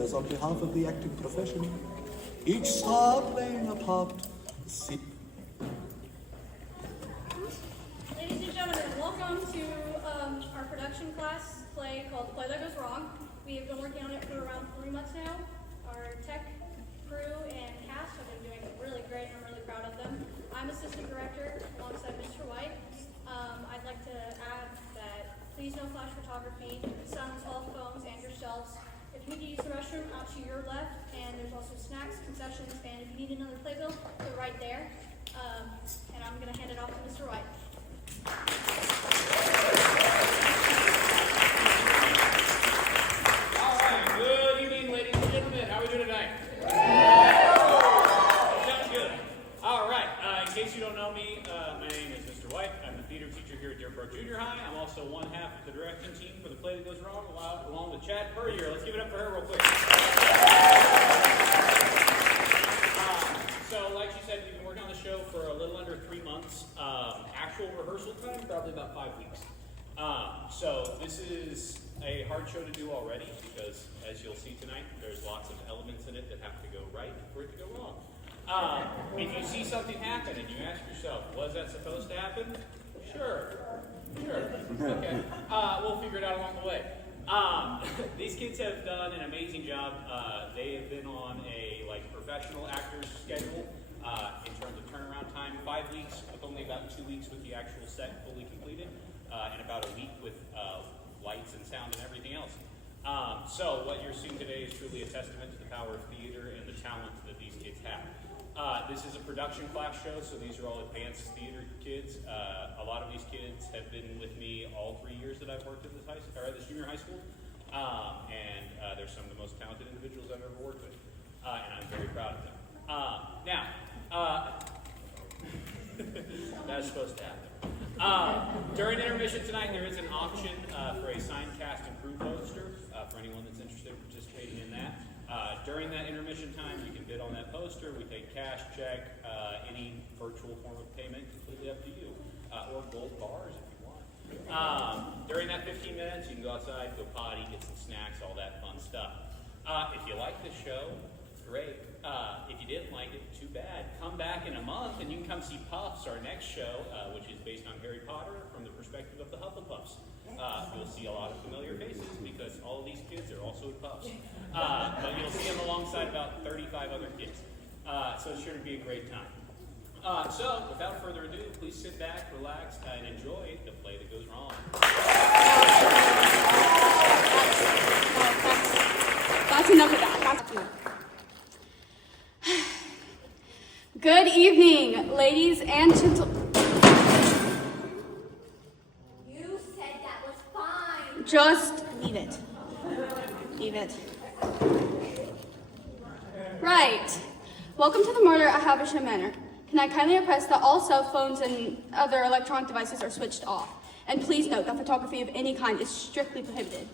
players on behalf of the acting profession, each star playing a part. Ladies and gentlemen, welcome to our production class play called The Play That Goes Wrong. We have been working on it for around 3 months now. Our tech, crew, and cast have been doing really great, and I'm really proud of them. I'm assistant director alongside Mr. White. I'd like to add that please no flash photography, silence all phones and yourselves. If you need to use the restroom, out to your left, and there's also snacks, concessions, and if you need another playbill, they're right there. And I'm going to hand it off to Mr. White. All right, good evening, ladies and gentlemen. How are we doing tonight? Sounds good. All right, in case you don't know me, my name is Mr. White. I'm the theater teacher here at Deerbrook Junior High. I'm also one half of the direction team for The Play That Goes Wrong, along with Chad Puryear. Let's give it up for her real quick. So, like she said, we've been working on the show for a little under 3 months. Actual rehearsal time, probably about 5 weeks. So this is a hard show to do already because, as you'll see tonight, there's lots of elements in it that have to go right for it to go wrong. If you see something happen and you ask yourself, was that supposed to happen? Sure. Okay. We'll figure it out along the way. These kids have done an amazing job. They have been on a professional actors schedule in terms of turnaround time. 5 weeks, with only about 2 weeks with the actual set fully completed, and about a week with lights and sound and everything else. So what you're seeing today is truly a testament to the power of theater and the talent that these kids have. This is a production class show, so these are all advanced theater kids. A lot of these kids have been with me all 3 years that I've worked at this junior high school, and they're some of the most talented individuals I've ever worked with, and I'm very proud of them. Now, that's supposed to happen. During intermission tonight, there is an option for a signed cast and crew poster for anyone that's interested in participating in that. During that intermission time, you can bid on that poster. We take cash, check, any virtual form of payment, completely up to you, or gold bars if you want. During that 15 minutes, you can go outside, go potty, get some snacks, all that fun stuff. If you like this show, great. If you didn't like it, too bad. Come back in a month and you can come see Puffs, our next show, which is based on Harry Potter from the perspective of the Hufflepuffs. You'll see a lot of familiar faces because all of these kids are also Puffs. But you'll see them alongside about 35 other kids. So it's sure to be a great time. So, without further ado, please sit back, relax, and enjoy The Play That Goes Wrong. That's enough of that. That's enough. Good evening, ladies and gentlemen. You said that was fine. Just leave it. Leave it. Right. Welcome to the murder at Havisham Manor. Can I kindly request that all cell phones and other electronic devices are switched off? And please note that photography of any kind is strictly prohibited.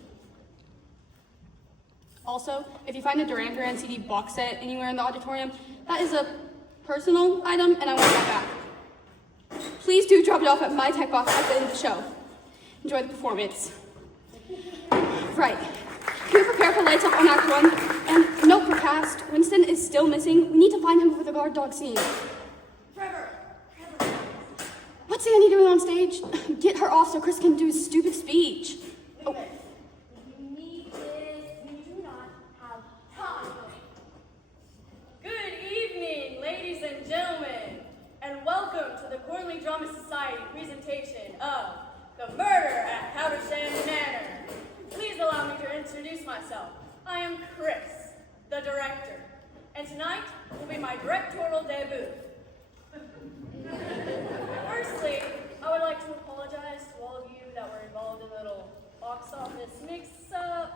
Also, if you find a Duran Duran CD box set anywhere in the auditorium, that is a personal item and I want that back. Please do drop it off at my tech box at the end of the show. Enjoy the performance. Right. Can we prepare for lights up on Act 1? And note for cast, Winston is still missing. We need to find him for the guard dog scene. Trevor. What's Sandy doing on stage? Get her off so Chris can do his stupid speech. Oh. We need this. We do not have time. Good evening, ladies and gentlemen, and welcome to the Quarterly Drama Society presentation of The Murder at Havisham Manor. Please allow me to introduce myself. I am Chris, the director, and tonight will be my directorial debut. Firstly, I would like to apologize to all of you that were involved in the little box office mix-up.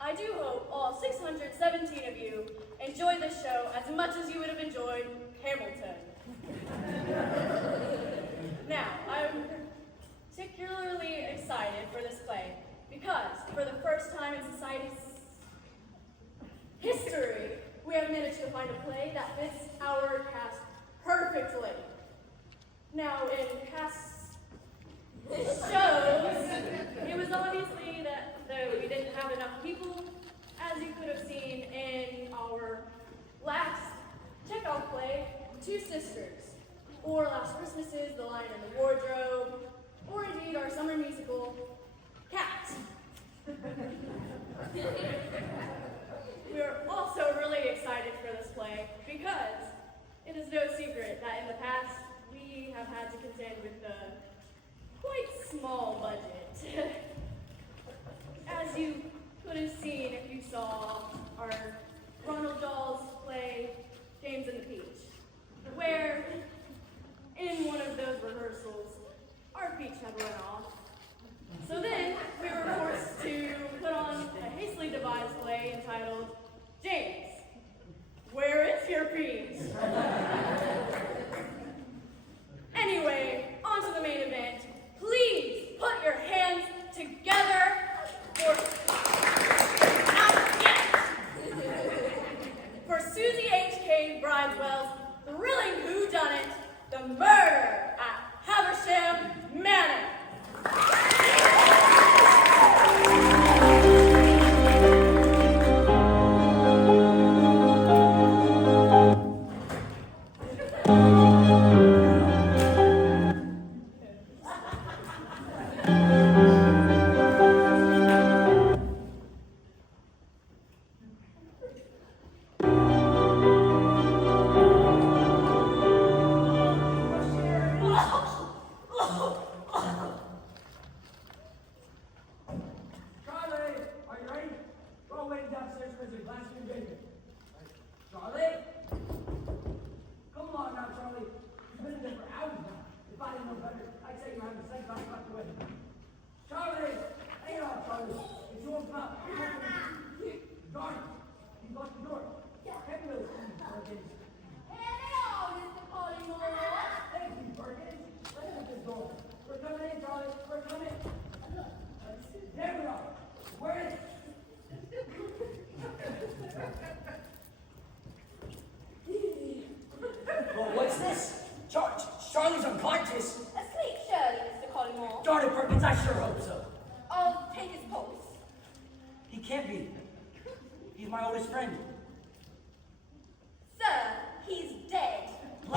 I do hope all 617 of you enjoy this show as much as you would have enjoyed Hamilton. Now, I'm particularly excited for this play because for the first time in society's history, we have managed to find a play that fits our cast perfectly. Now, in past shows, it was obviously that we didn't have enough people, as you could have seen performances, The Lion in the Wardrobe, or indeed our summer musical, Cats. We're also really excited for this play because it is no secret that in the past we have had to contend with the quite small budget. As you could have seen if you saw our Ronald Dolls play James and the Peach, where in one of those rehearsals, our peach had run off. So then we were forced to put on a hastily devised play entitled James, Where is Your Peach? Anyway, on to the main event. Please put your hands together for Susie H.K. Bridewell's thrilling whodunit, The Murder at Havisham Manor. Charlie's unconscious. Asleep, surely, Mr. Collymore. Darn it, Perkins, I sure hope so. I'll take his pulse. He can't be. He's my oldest friend. Sir, he's dead. I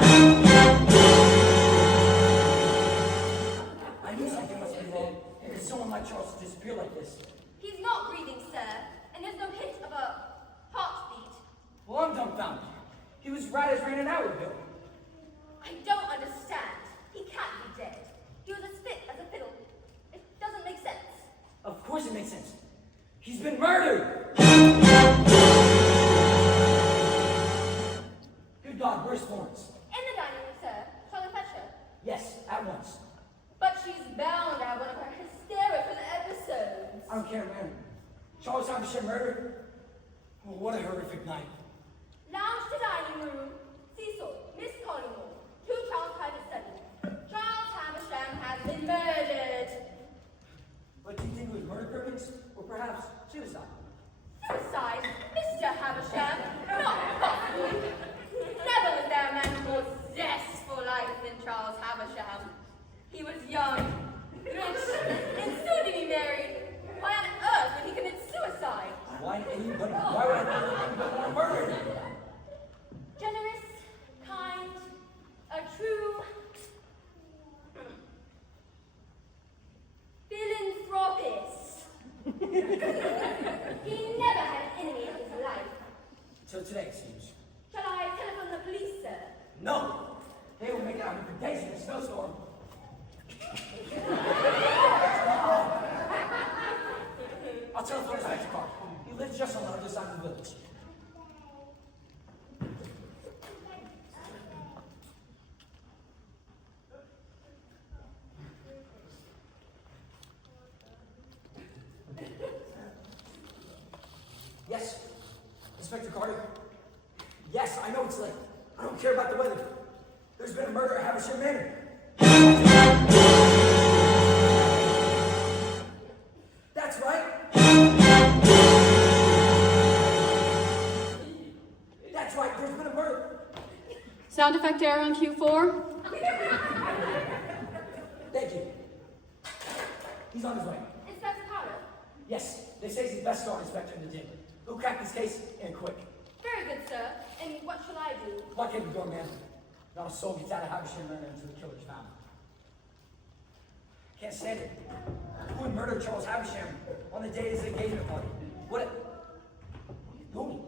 knew something must be wrong. If someone like Charles to disappear like this. He's not breathing, sir, and there's no hint of a heartbeat. Well, I'm dumbfounded. He was right as rain an hour ago. I don't understand. He can't be dead. He was as fit as a fiddle. It doesn't make sense. Of course it makes sense. He's been murdered! Good God, where's Florence? In the dining room, sir. Shall I fetch her? Yes, at once. But she's bound to have one of her hysterical episodes. I don't care, man. Charles Havisham murdered? Oh, what a horrific night. Lounge to dining room. Cecil, Miss Collymore. To Charles' private study. Charles Havisham has been murdered. But do you think it was murder, Perkins? Or perhaps suicide? Suicide? Mr. Havisham? Not possible. Never was there a man with more zest for life than Charles Havisham. He was young, rich, and soon to be married. Why on earth would he commit suicide? Why would anybody want to murder him? Generous, kind, a true philanthropist. He never had an enemy in his life. Till today, it seems. Shall I telephone the police, sir? No! They will make it out for days in a snowstorm. I'll telephone his next car. He lives just on the other side of the village. Yes, Inspector Carter. Yes, I know it's late. I don't care about the weather. There's been a murder at Havisham Manor. That's right. That's right, there's been a murder. Sound effect error on Q4. Thank you. He's on his way. Inspector Carter. Yes, they say he's the best star inspector in the gym. Who cracked this case and quick? Very good, sir. And what shall I do? Lock in the door, man. Not a soul gets out of Havisham Manor until the killer's found. Can't stand it. Who would murder Charles Havisham on the day of his engagement party? Who?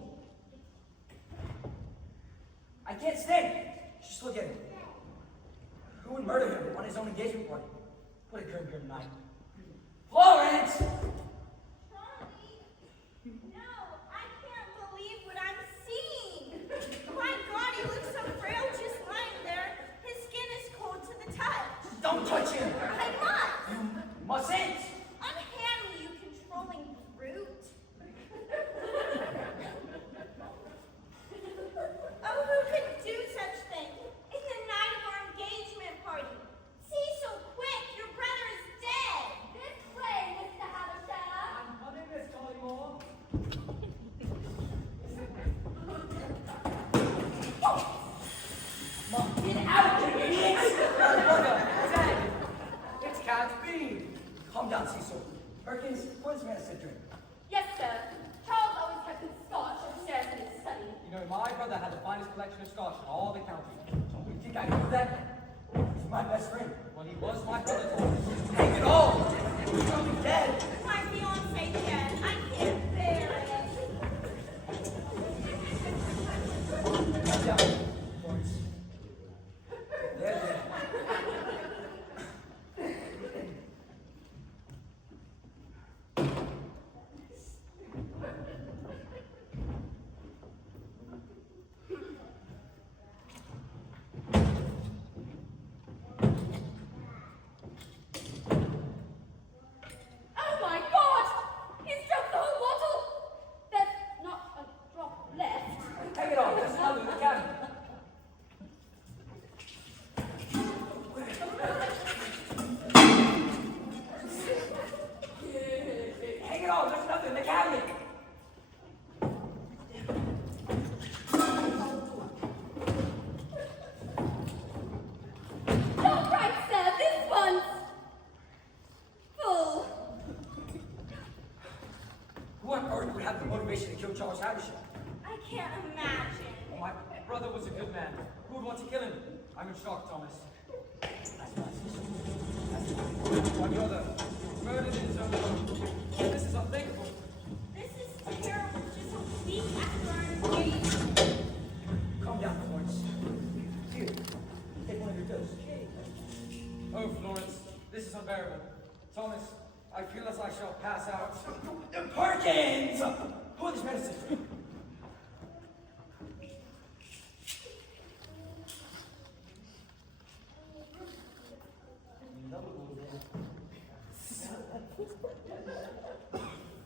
I can't stand it. Just look at him. Who would murder him on his own engagement party? What a grim, grim night. Florence! No, I can't believe what I'm seeing. My God, he looks so frail just lying there. His skin is cold to the touch. Don't touch him! I must. You mustn't! Unhand me, you controlling brute. Oh, who could do such thing in the night of our engagement party? See so quick, your brother is dead. This way, Mr. Havisham. I'm coming, Miss Collymore. Mom, get out, you idiots! Brother, Ted! It's Cat's Bean! Calm down, Cecil. Perkins, where's man said drink? Yes, sir. Charles always kept his scotch upstairs in his study. You know, my brother had the finest collection of scotch in all the county. Don't you think I knew that? He's my best friend. Well, he was my brother too. Take it all! He's probably dead. My fiancé dead. I can't bear it. Calm down, Florence. They're dead. Oh my God! He's drunk the whole bottle! There's not a drop left. Take it all. There's another in the cabin. Hang it all. There's nothing in the cabinet. Not right, sir. This one's full. Who on earth would have the motivation to kill Charles Havisham? I can't imagine. Well, my brother was a good man. Who would want to kill him? I'm in shock, Thomas. My brother, murdered in his own home. This is unthinkable. This is terrible. Just a week after our engagement. Calm down, Florence. Here, take one of your doses. Oh, Florence, this is unbearable. Thomas, I feel as I shall pass out. Perkins! Pour this medicine.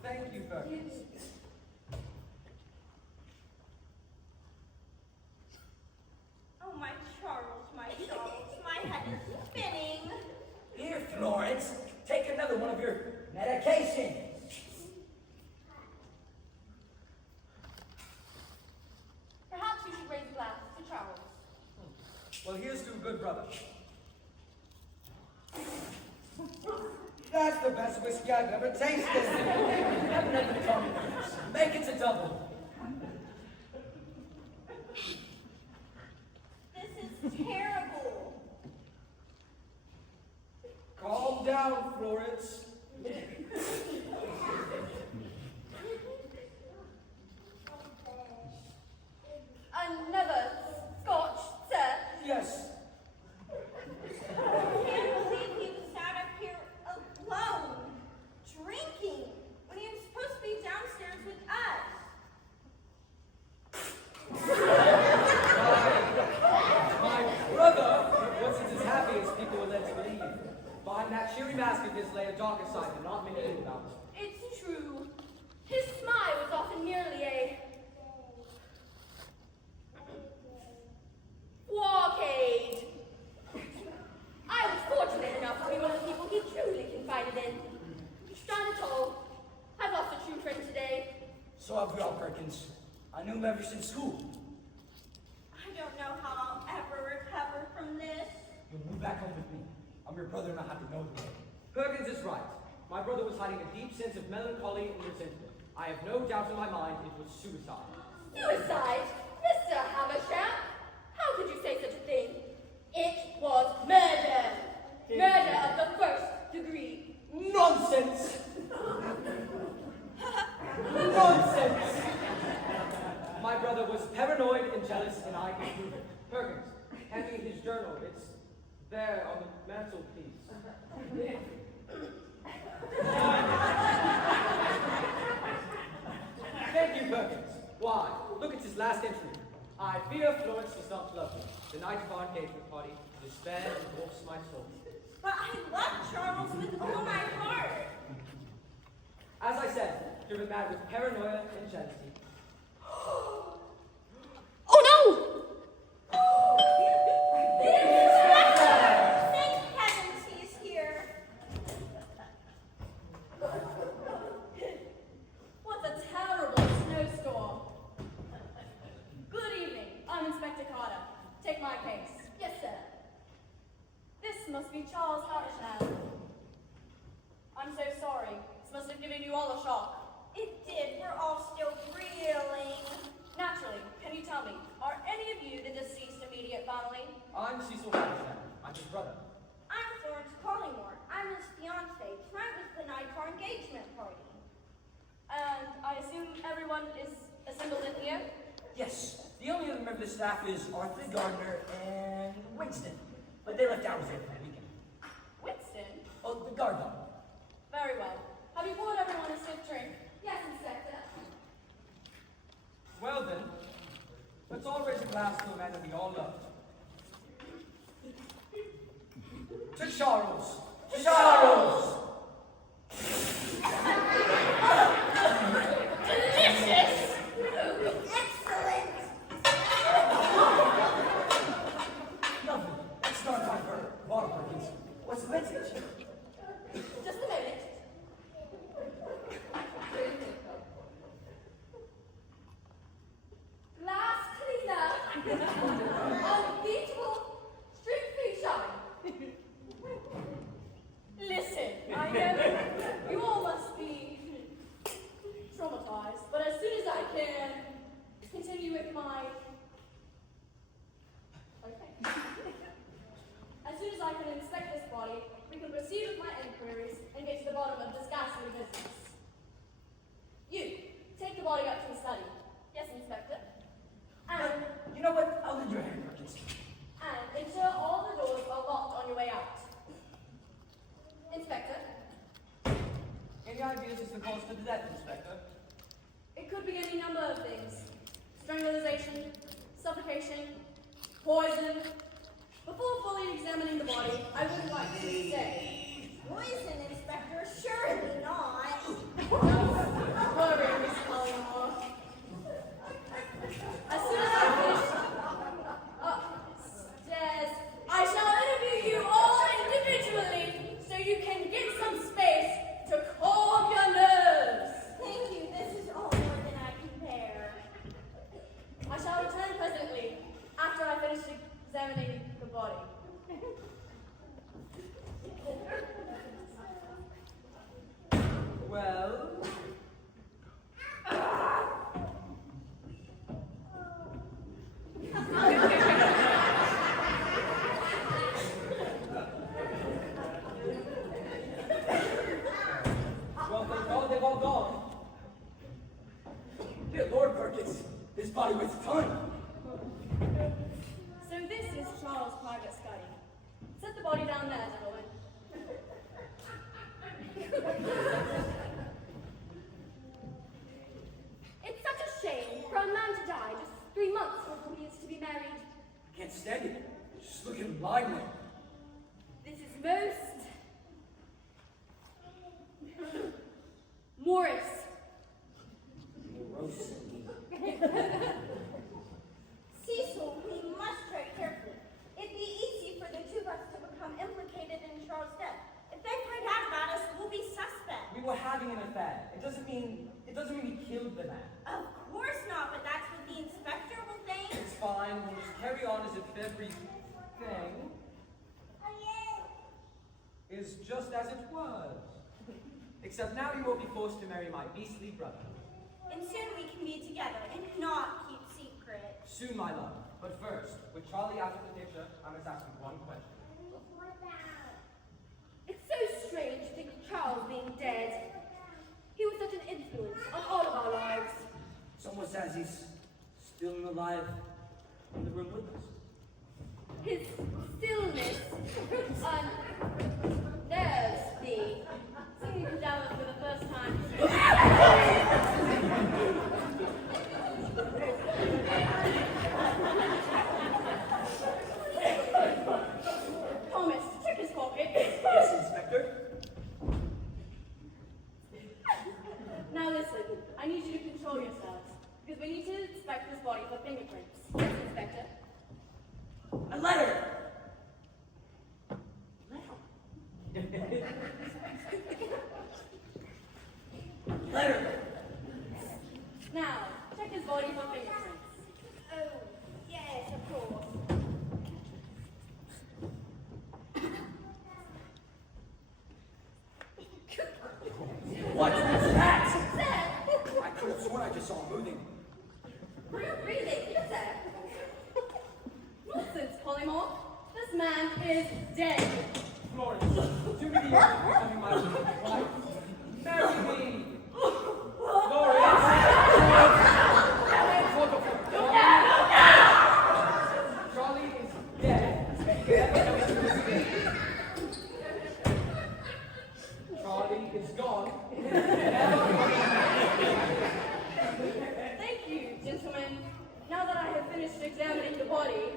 Thank you, Perkins. Oh, my Charles, my head is spinning. Here, Florence, take another one of your medications. Perhaps you should raise a glass to Charles. Well, here's to a good brother. That's the best whiskey I've ever tasted. Have another Carmen. Make it a double. This is terrible. Calm down, Florence. Another scotch, sir. Yes. I can't believe he was out up here alone, drinking, when he was supposed to be downstairs with us. My brother wasn't as happy as people were led to believe. Behind that cheery mask of his lay a darker side that not many knew about. It's true. His smile was often merely a walkade. I was fortunate enough to be one of the people he truly confided in. Not at all. I've lost a true friend today. So have we all, Perkins. I knew him ever since school. I don't know how I'll ever recover from this. You'll move back home with me. I'm your brother and I have to know the way. Perkins is right. My brother was hiding a deep sense of melancholy and resentment. I have no doubt in my mind it was suicide. Suicide? Mr. Havisham? How could you say such a thing? brother was paranoid and jealous, and I could prove it. Perkins, hand me his journal. It's there on the mantelpiece. Thank you, Perkins. Why? Look at his last entry. I fear Florence does not love me. The night of our engagement party, despair dwarfs my soul. But I love Charles with all my heart. As I said, driven mad with paranoia and jealousy. Oh no! Thank heavens he's here. What a terrible snowstorm. Good evening. I'm Inspector Carter. Take my case. Yes, sir. This must be Charles Havisham. I'm so sorry. This must have given you all a shock. It did. We're all still reeling. Naturally. Can you tell me, are any of you the deceased immediate family? I'm Cecil Havisham. I'm his brother. I'm Florence Collymore. I'm his fiancée. Tonight was the night of our engagement party. And I assume everyone is assembled in here? Yes, the only other member of the staff is Arthur Gardner and Winston. But they left hours early for the weekend. Winston? Oh, the gardener. Very well. Have you brought everyone a stiff drink? Yes, Inspector. Well then, let's all raise a glass to a man that we all love. To Charles! Charles! Delicious! Excellent! Lovely. Let's start by her. Water, Perkins. What's the message? Just a moment. Glass cleaner. Unbeatable. Strictly shine. Listen, I know you all must be traumatized, but as soon as I can continue with my... Okay. As soon as I can inspect this body, we can proceed with my inquiries and get to the bottom of this ghastly business. You, take the body up to the study. Yes, Inspector. And, You know what? I'll lend your hand, Perkins. and ensure all the doors are locked on your way out. Inspector, Any ideas as to cause to the death, Inspector? it could be any number of things. Strangulation, suffocation, poison. Before fully examining the body, I would like to say, Poison, Inspector? Surely not. worry, Miss Collymore. As soon as I finish upstairs, I shall interview you all individually so you can get some space to calm your nerves. Thank you. This is all more than I can bear. I shall return presently after I finish examining the body. Well... well, thank God they've all gone. Dear Lord, Perkins. This body weighs a ton. So this is Charles' private study. Set the body down there, gentlemen. It's such a shame for a man to die just 3 months before he is to be married. I can't stand it. Just look at him lying there. This is most... Morris. Morose. Cecil, we must tread carefully. It'd be easy for the two of us to become implicated in Charles' death. If they find out about us, we'll be suspect. We were having an affair. It doesn't mean we killed the man. Of course not, but that's what the inspector will think. It's fine. We'll just carry on as if everything is just as it was. Except now you will be forced to marry my beastly brother. And soon we can be together and not keep secret. Soon, my love. But first, with Charlie out of the picture, I must ask you one question. It's so strange to think of Charles being dead. He was such an influence on all of our lives. It's almost as he's still alive in the room with us. His stillness unnerves thee. Seeing you down for the first time. Thomas, check his pocket. Yes, Inspector. Now listen, I need you to control yourselves, because we need to inspect his body for fingerprints. Yes, Inspector. A letter! Letter! Now, check his body for fingerprints. Oh, yes, of course. What was that? Sir, I could have sworn I just saw him moving. were you breathing? Sir. Nonsense, Polymorph. This man is dead. Florence, do me the honor of becoming my wife. Marry me. Florence. Charlie is dead. Charlie is gone. Thank you, gentlemen. Now that I have finished examining the body,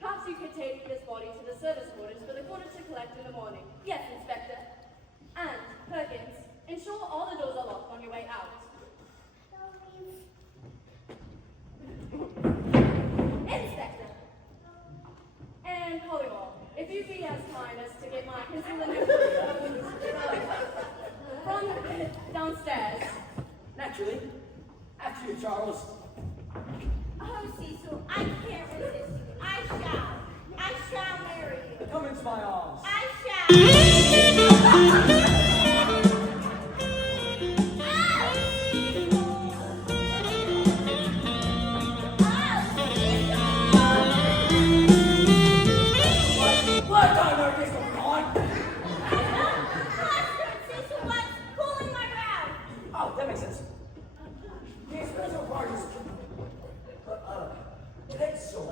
perhaps you could take this body to the service quarters for the quarters to collect in the morning. Yes, Inspector. And, Perkins, ensure all the doors are locked on your way out. Inspector. And Polymorph, if you be as kind as to get my pencil and from downstairs. Naturally. After you, Charles. Oh, Cecil, I can't resist you. I shall marry you. Come into my arms. I shall. What on earth is going on? Cecil was cooling my brow. Oh, that makes sense. The special parties. Pencil.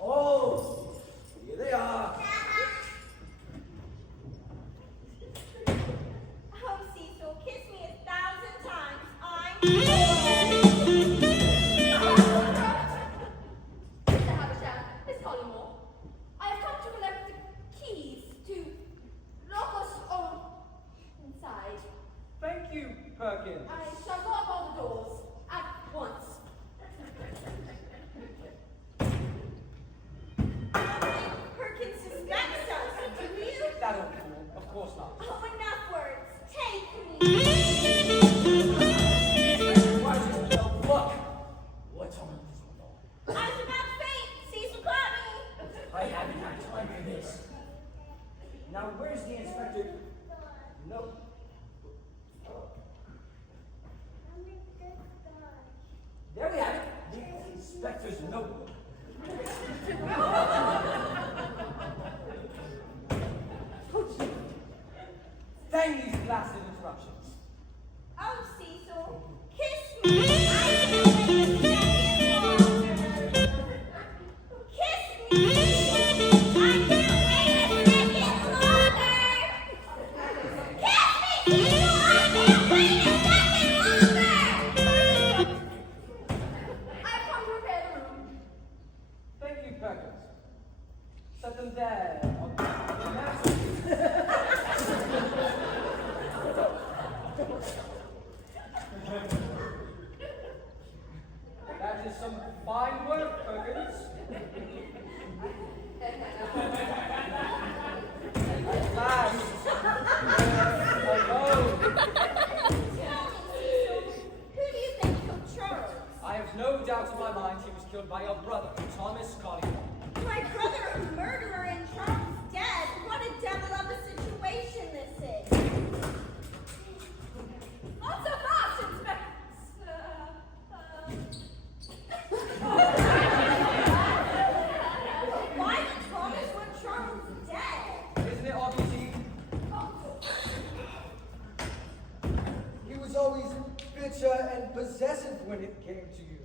Oh, here they are. Oh, Cecil, kiss me 1,000 times. I'm Mr. Havisham, Miss Collymore, I have come to collect the keys to lock us all inside. Thank you, Perkins. I shall lock all the doors at once. Perkins suspects us, do you? That don't fool. Of course not. Oh, enough words. Take me. Why is it no look? What's on this one? I was about to faint. Cecil caught me. I haven't had time for this. Now, where's the inspector? Nope. There we have it. The inspector's notebook. Dang these blasted interruptions. Oh, Cecil, kiss me. I can't wait a second longer. Kiss me. I can't wait a second longer. Kiss me, Cecil. I can't wait a second longer. I've come to repair the room. Thank you, Perkins. Set them there. On the mantel. immature and possessive when it came to you.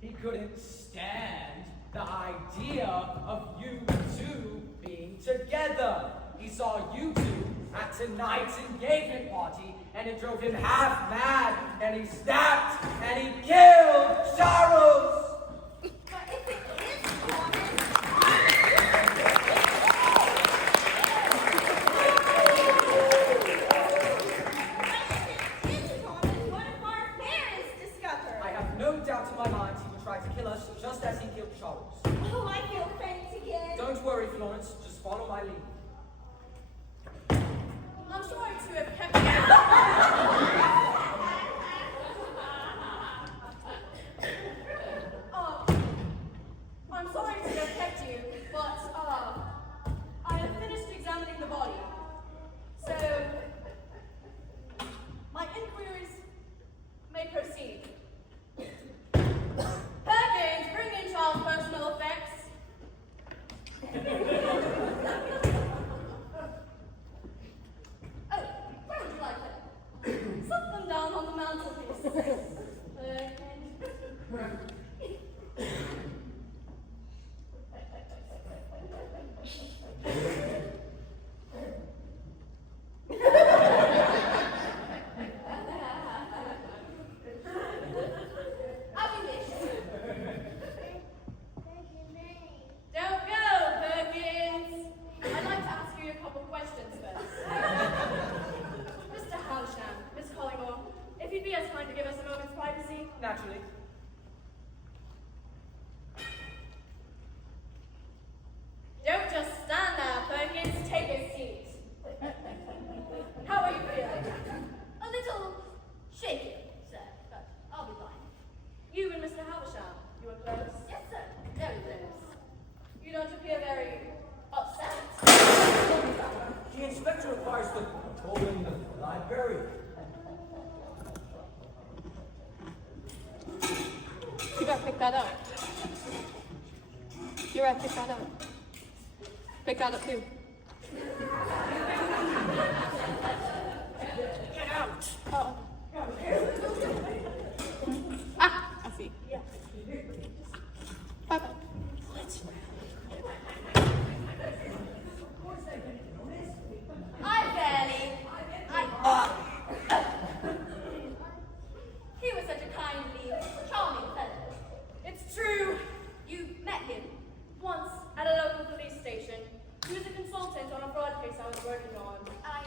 He couldn't stand the idea of you two being together. He saw you two at tonight's engagement party, and it drove him half mad, and he stabbed and he killed Charles. But if it is Carmen, what if our affair is discovered? I have no doubt in my mind he would try to kill us just as he killed Charles. Oh, I feel faint again. Don't worry, Florence. Just follow my lead. I'm sorry to have kept you. I'm sorry to have kept you, but I have finished examining the body. So my inquiries may proceed. Perkins, bring in Charles' personal effects. Oh, where would you like them? Set them down on the mantelpiece. Don't go, Perkins. I'd like to ask you a couple questions first. Mr. Halsham, Miss Collingwood, if you'd be as kind to give us a moment's privacy. Naturally. Don't just stand there, Perkins. Take a seat. How are you feeling? A little shaky, sir, but I'll be fine. You and Mr. Havisham, you are close? Yes, sir. Very close. You don't appear very upset. The inspector requires the golden library. You gotta pick that up. You gotta pick that up. Pick that up too. Get out! Oh. Ah, I see. Bye bye. He was such a kindly, charming fellow. It's true, you met him once at a local police station. He was a consultant on a fraud case I was working on. I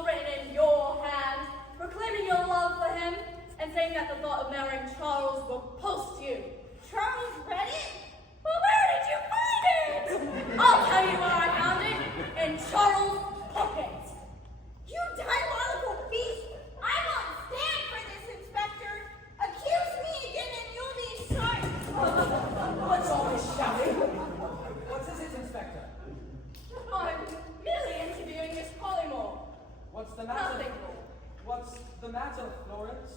eagle written in your hand, proclaiming your love for him, and saying that the thought of marrying Charles repulsed you. Charles read it? Well, where did you find it? I'll tell you where I found it. In Charles' pocket. You diabolical beast! I won't stand for this, Inspector! Accuse me again and you'll be shot! What's all this shouting? What is it, Inspector? I'm merely interviewing Miss Collymore. What's the matter? Nothing. What's the matter, Florence?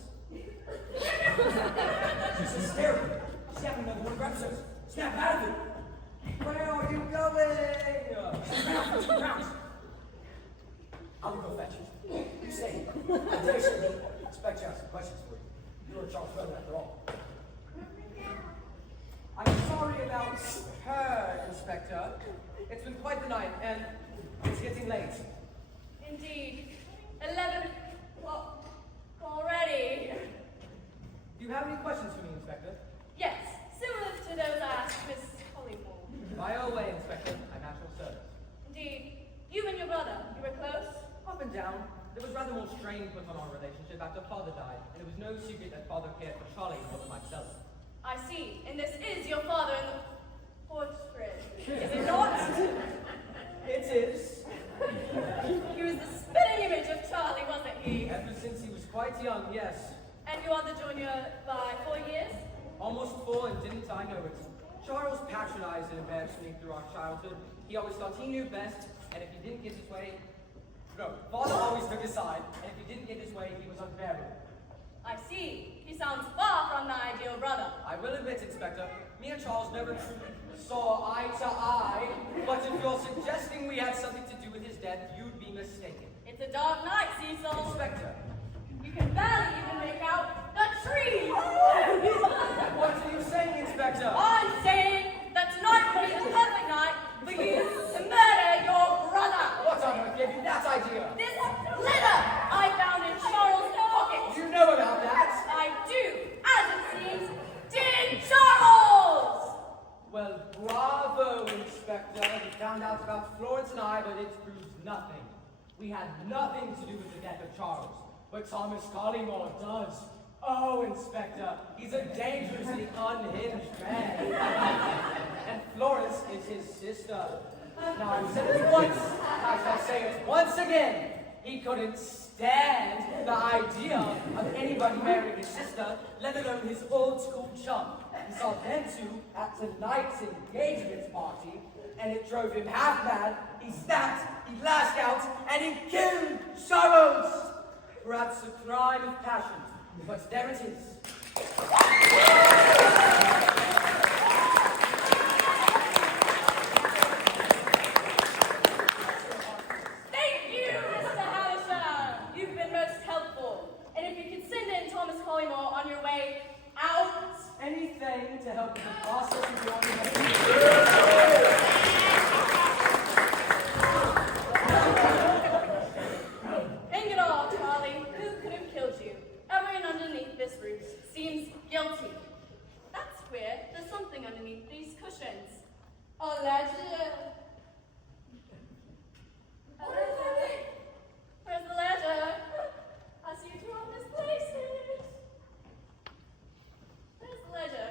She's hysterical. She's having another one of her episodes. Snap out of it. Where are you going? She rounds. I'll go fetch you. You say, I dare say, Inspector has some questions for you. You're Charles' brother after all. I'm sorry about her, Inspector. It's been quite the night, and it's getting late. Indeed. 11 o'clock already. Do you have any questions for me, Inspector? Yes, similar to those I asked Miss Collymore. By your way, Inspector, I'm at your service. Indeed. You and your brother, you were close? Up and down. There was rather more strain put on our relationship after Father died, and it was no secret that Father cared for Charlie more than myself. I see. And this is your father in the portrait. Is it not? It is. He was the spitting image of Charlie, wasn't he? Ever since he was quite young, yes. And you are the junior by 4 years? Almost 4, and didn't I know it. Charles patronized and embarrassed me through our childhood. He always thought he knew best, and if he didn't get his way... No, Father always took his side, and if he didn't get his way, he was unbearable. I see. He sounds far from the ideal brother. I will admit, Inspector, me and Charles never truly saw eye to eye, but if you're suggesting we had something to do with his death, you'd be mistaken. It's a dark night, Cecil. Inspector, You can barely even make out the trees. what are you saying, Inspector? I'm saying that tonight would be the perfect night for you to murder your brother. What on earth gave you that idea? This letter I found in Charles' pocket. You know about that? I do, as it seems, did Charles! Well, bravo, Inspector. You found out about Florence and I, but it proves nothing. We had nothing to do with the death of Charles, but Thomas Collymore does. Oh, Inspector, he's a dangerously unhinged man. And Florence is his sister. Now, I've said it once, I shall say it once again. He couldn't stand the idea of anybody marrying his sister, let alone his old school chum. He saw them two at tonight's engagement party, and it drove him half mad. He snapped, he lashed out, and he killed Charles. Perhaps a crime of passion, but there it is. Thank you, Mr. Havisham. You've been most helpful. And if you could send in Thomas Collymore on your way out. Anything to help with the process of your Hang it all, Charlie. Who could have killed you? Everyone underneath this roof seems guilty. That's queer. There's something underneath these cushions. Alleged. Where's the ledger? I see you two are misplaced. Where's the ledger?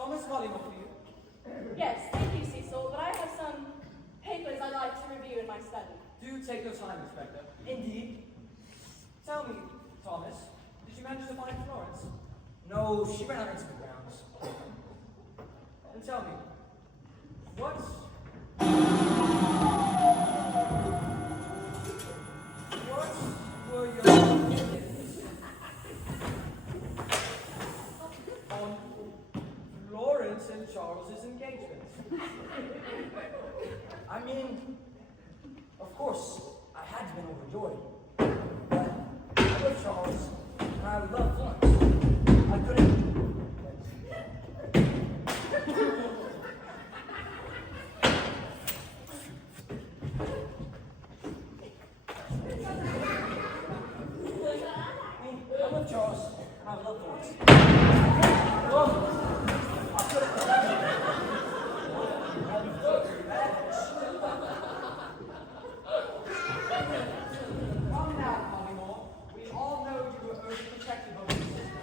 Thomas Collymore for you. Yes, thank you, Cecil, but I have some papers I'd like to review in my study. Do take your time, Inspector. Indeed. Tell me, Thomas, did you manage to find Florence? No, she ran out into the grounds. And tell me, what were your opinions on Florence and Charles's engagement? I mean, of course, I had to be overjoyed. But I love Charles, and I love Florence. I couldn't. I love Charles, and I love Florence. Come now, Collymore. We all know you were overprotective of your sister.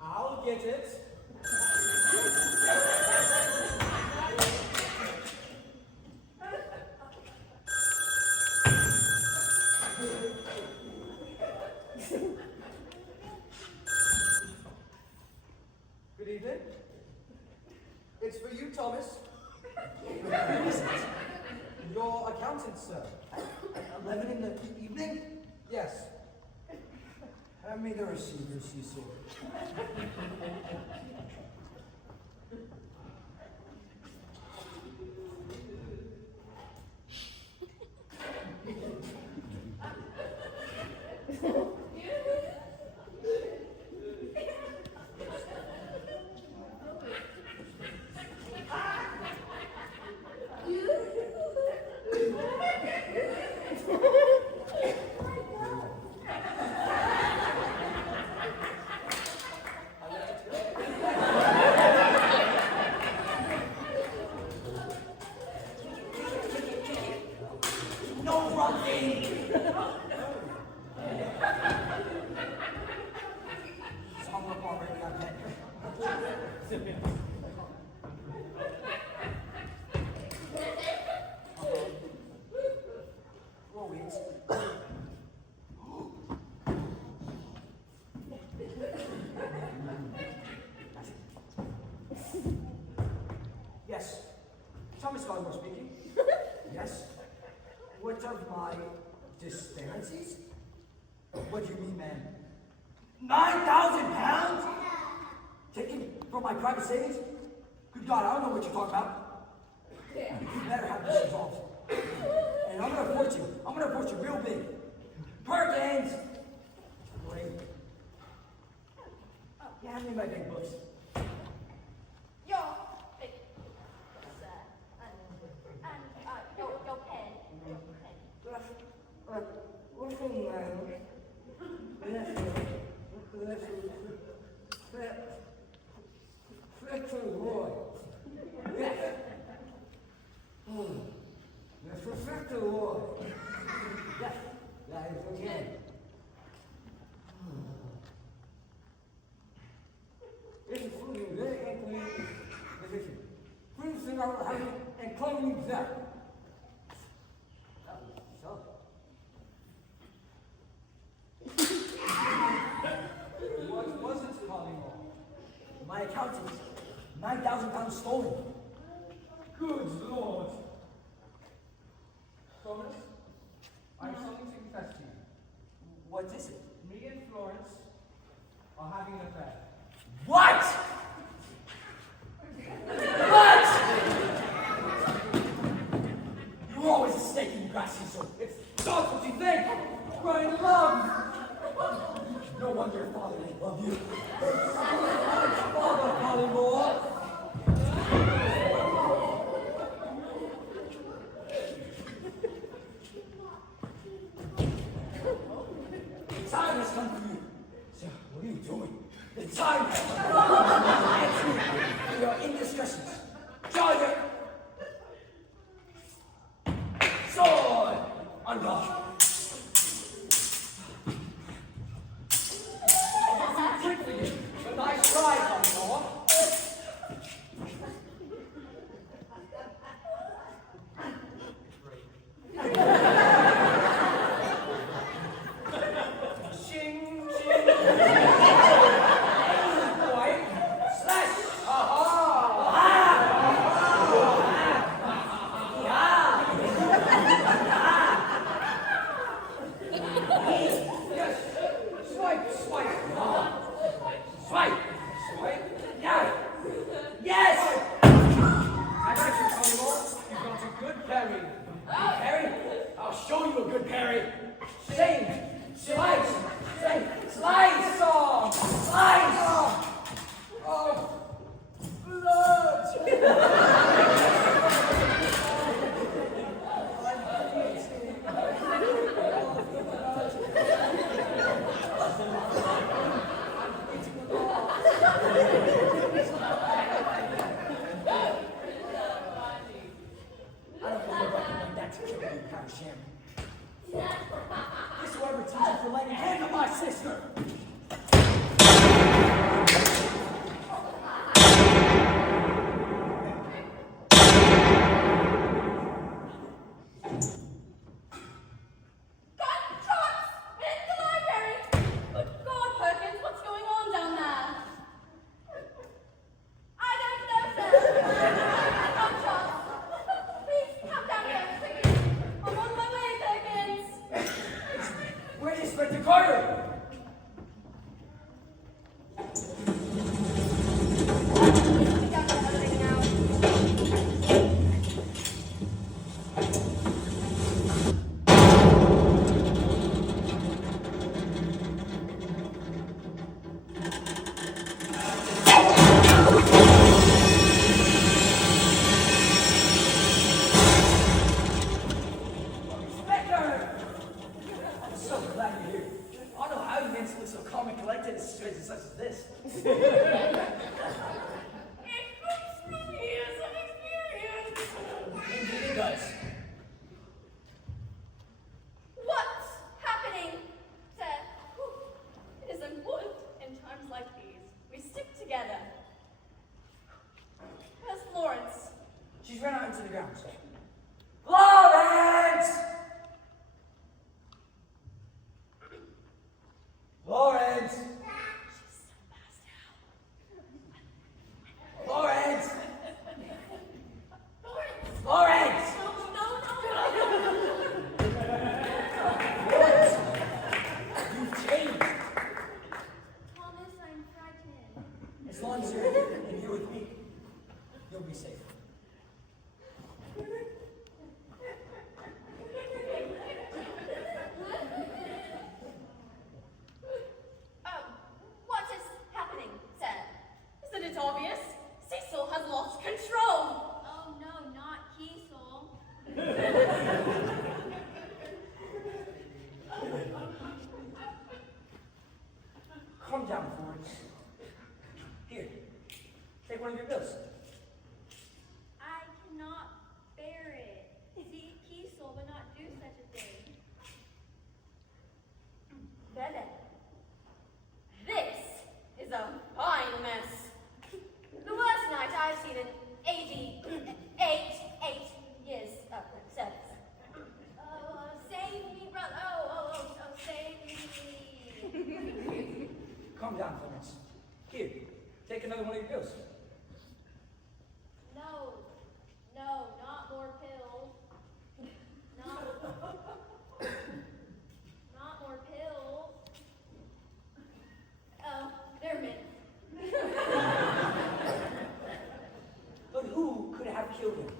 I'll get it. Good evening. It's for you, Thomas. Your accountant, sir. At 11 in the evening? Yes. Hand me the receiver, Cecil. Yes. Thomas Collymore speaking. Yes. What of my disparities? What do you mean, man? 9,000 pounds? Taken from my private savings? Good God, I don't know what you're talking about. You better have this resolved. And I'm gonna report you. I'm gonna report you real big. Perkins! Great. Yeah, hand me my big books. Your pen. What's the matter? Roy. Yes. That's Professor Roy. Yes, that is okay. This is proving very incomplete position. Please send out the house and call me back. So. What was it, Collymore? My accountant, 9,000 pounds stolen. Good Lord. Thomas, I have something to confess to you. What is it? Me and Florence are having an affair. What? What? You're always a snake in grass, Cecil. It's not what you think. We're in love. No wonder your father didn't love you. Father Collymore. The time has come for you. Sir, what are you doing? The time has come. Answer your indiscretions. Draw your sword. Unlock. Take my sister! Gunshots in the library! Good God, Perkins, what's going on down there? I don't know, sir. Gunshots. Please come down here, please. I'm on my way, Perkins. Where is Inspector Carter? Get down to everything now. Inspector! I'm so glad you're here. I don't know how you managed to look so calm and collected in situations such as this. It comes from years of experience. Indeed it does. What's happening, sir? It is important in times like these. We stick together. Where's Florence? She's ran out into the grounds. Florence! Florence! Florence! Florence! No. Florence! You've changed. Thomas, I'm frightened. As long as you're here with me, you'll be safe. What is happening, sir? Isn't it obvious? Cecil has lost control. Oh no, not Kiesel. Calm down, Florence. Here, take one of your bills. I cannot bear it. See, Kiesel would not do such a thing. Bene. This is a fine mess. The worst night I've seen in 88 years of service. Oh, save me, brother. Oh, save me. Calm down, Florence. Here, take another one of your bills. No, not more pills. Not more pills. Oh, they're mint. But who could have killed him?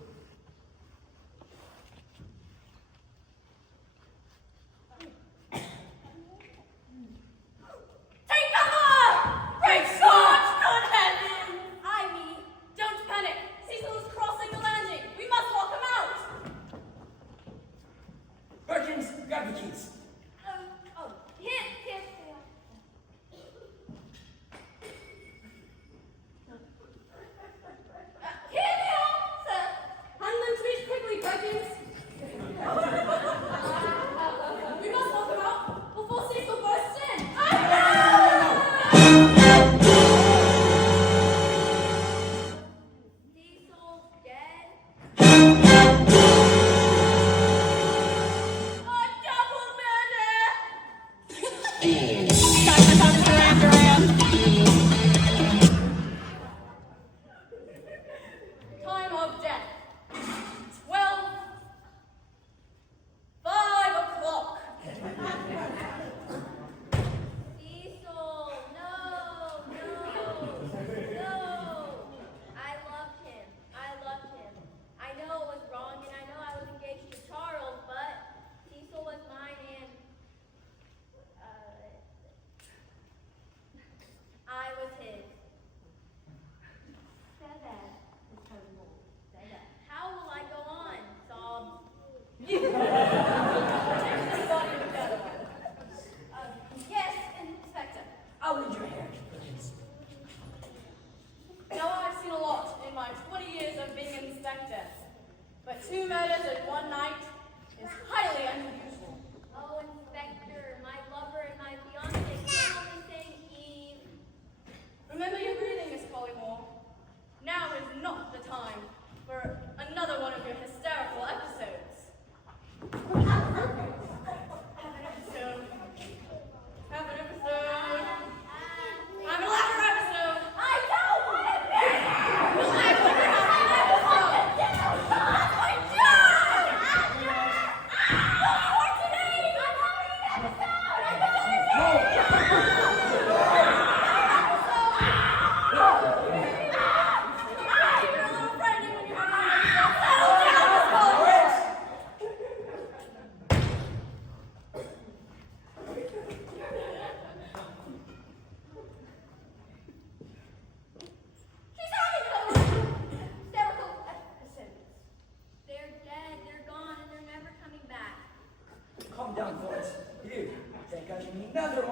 Take cover! Great God, good heavens! I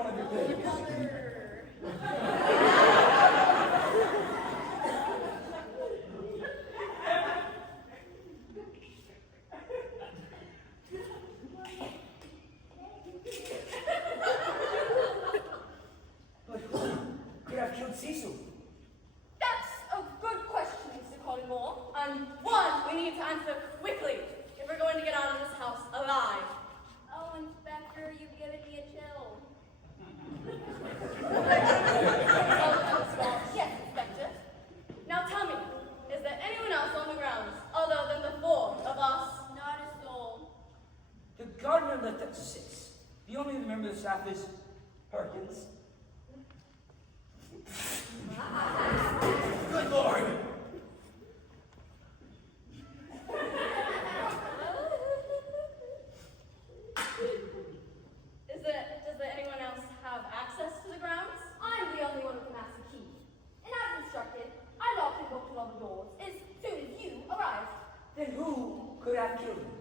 one of your babies. But who could have killed Cecil? That's a good question, Mr. Collymore, and one we need to answer quickly if we're going to get out of this house alive. Oh, Inspector, you've given me a chill. Yes, Inspector. Now tell me, is there anyone else on the grounds other than the four of us? Not a soul. The gardener left at 6. The only member of the staff is Perkins. Good Lord! Does there anyone else have access to the grounds? I'm the only one with the master key. And as instructed, I locked and bolted all the doors as soon as you arrived. Then who could have killed him?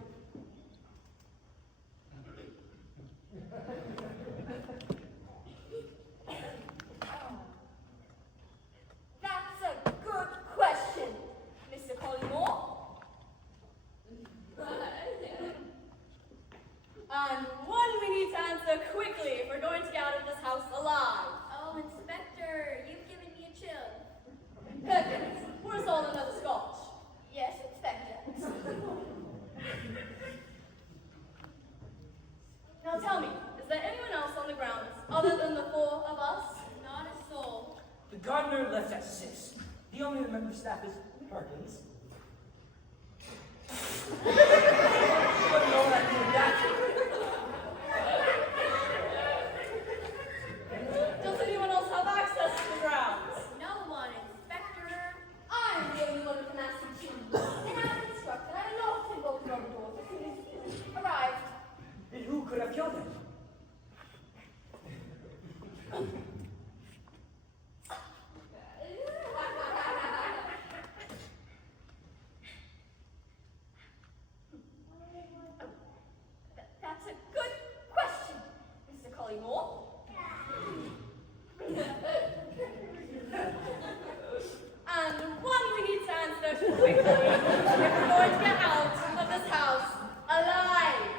That's a good question, Mr. Collymore. And one we need to answer quickly if we're going to get out of this house alive. Oh, Inspector, you've given me a chill. Perkins, pour us all another scotch. Yes, Inspector. Now tell me, is there anyone else on the grounds other than the four of us? Not a soul. The gardener left at 6. The only member of the staff is Perkins. But no one can do that. Does anyone else have access to the grounds? No one, Inspector. I'm the only one with the master key. And as instructed, I locked and bolted all the doors as soon as you arrived. Then who could have killed him? That's a good question, Mr. Collymore. And one we need to answer quickly if we're going to get out of this house alive.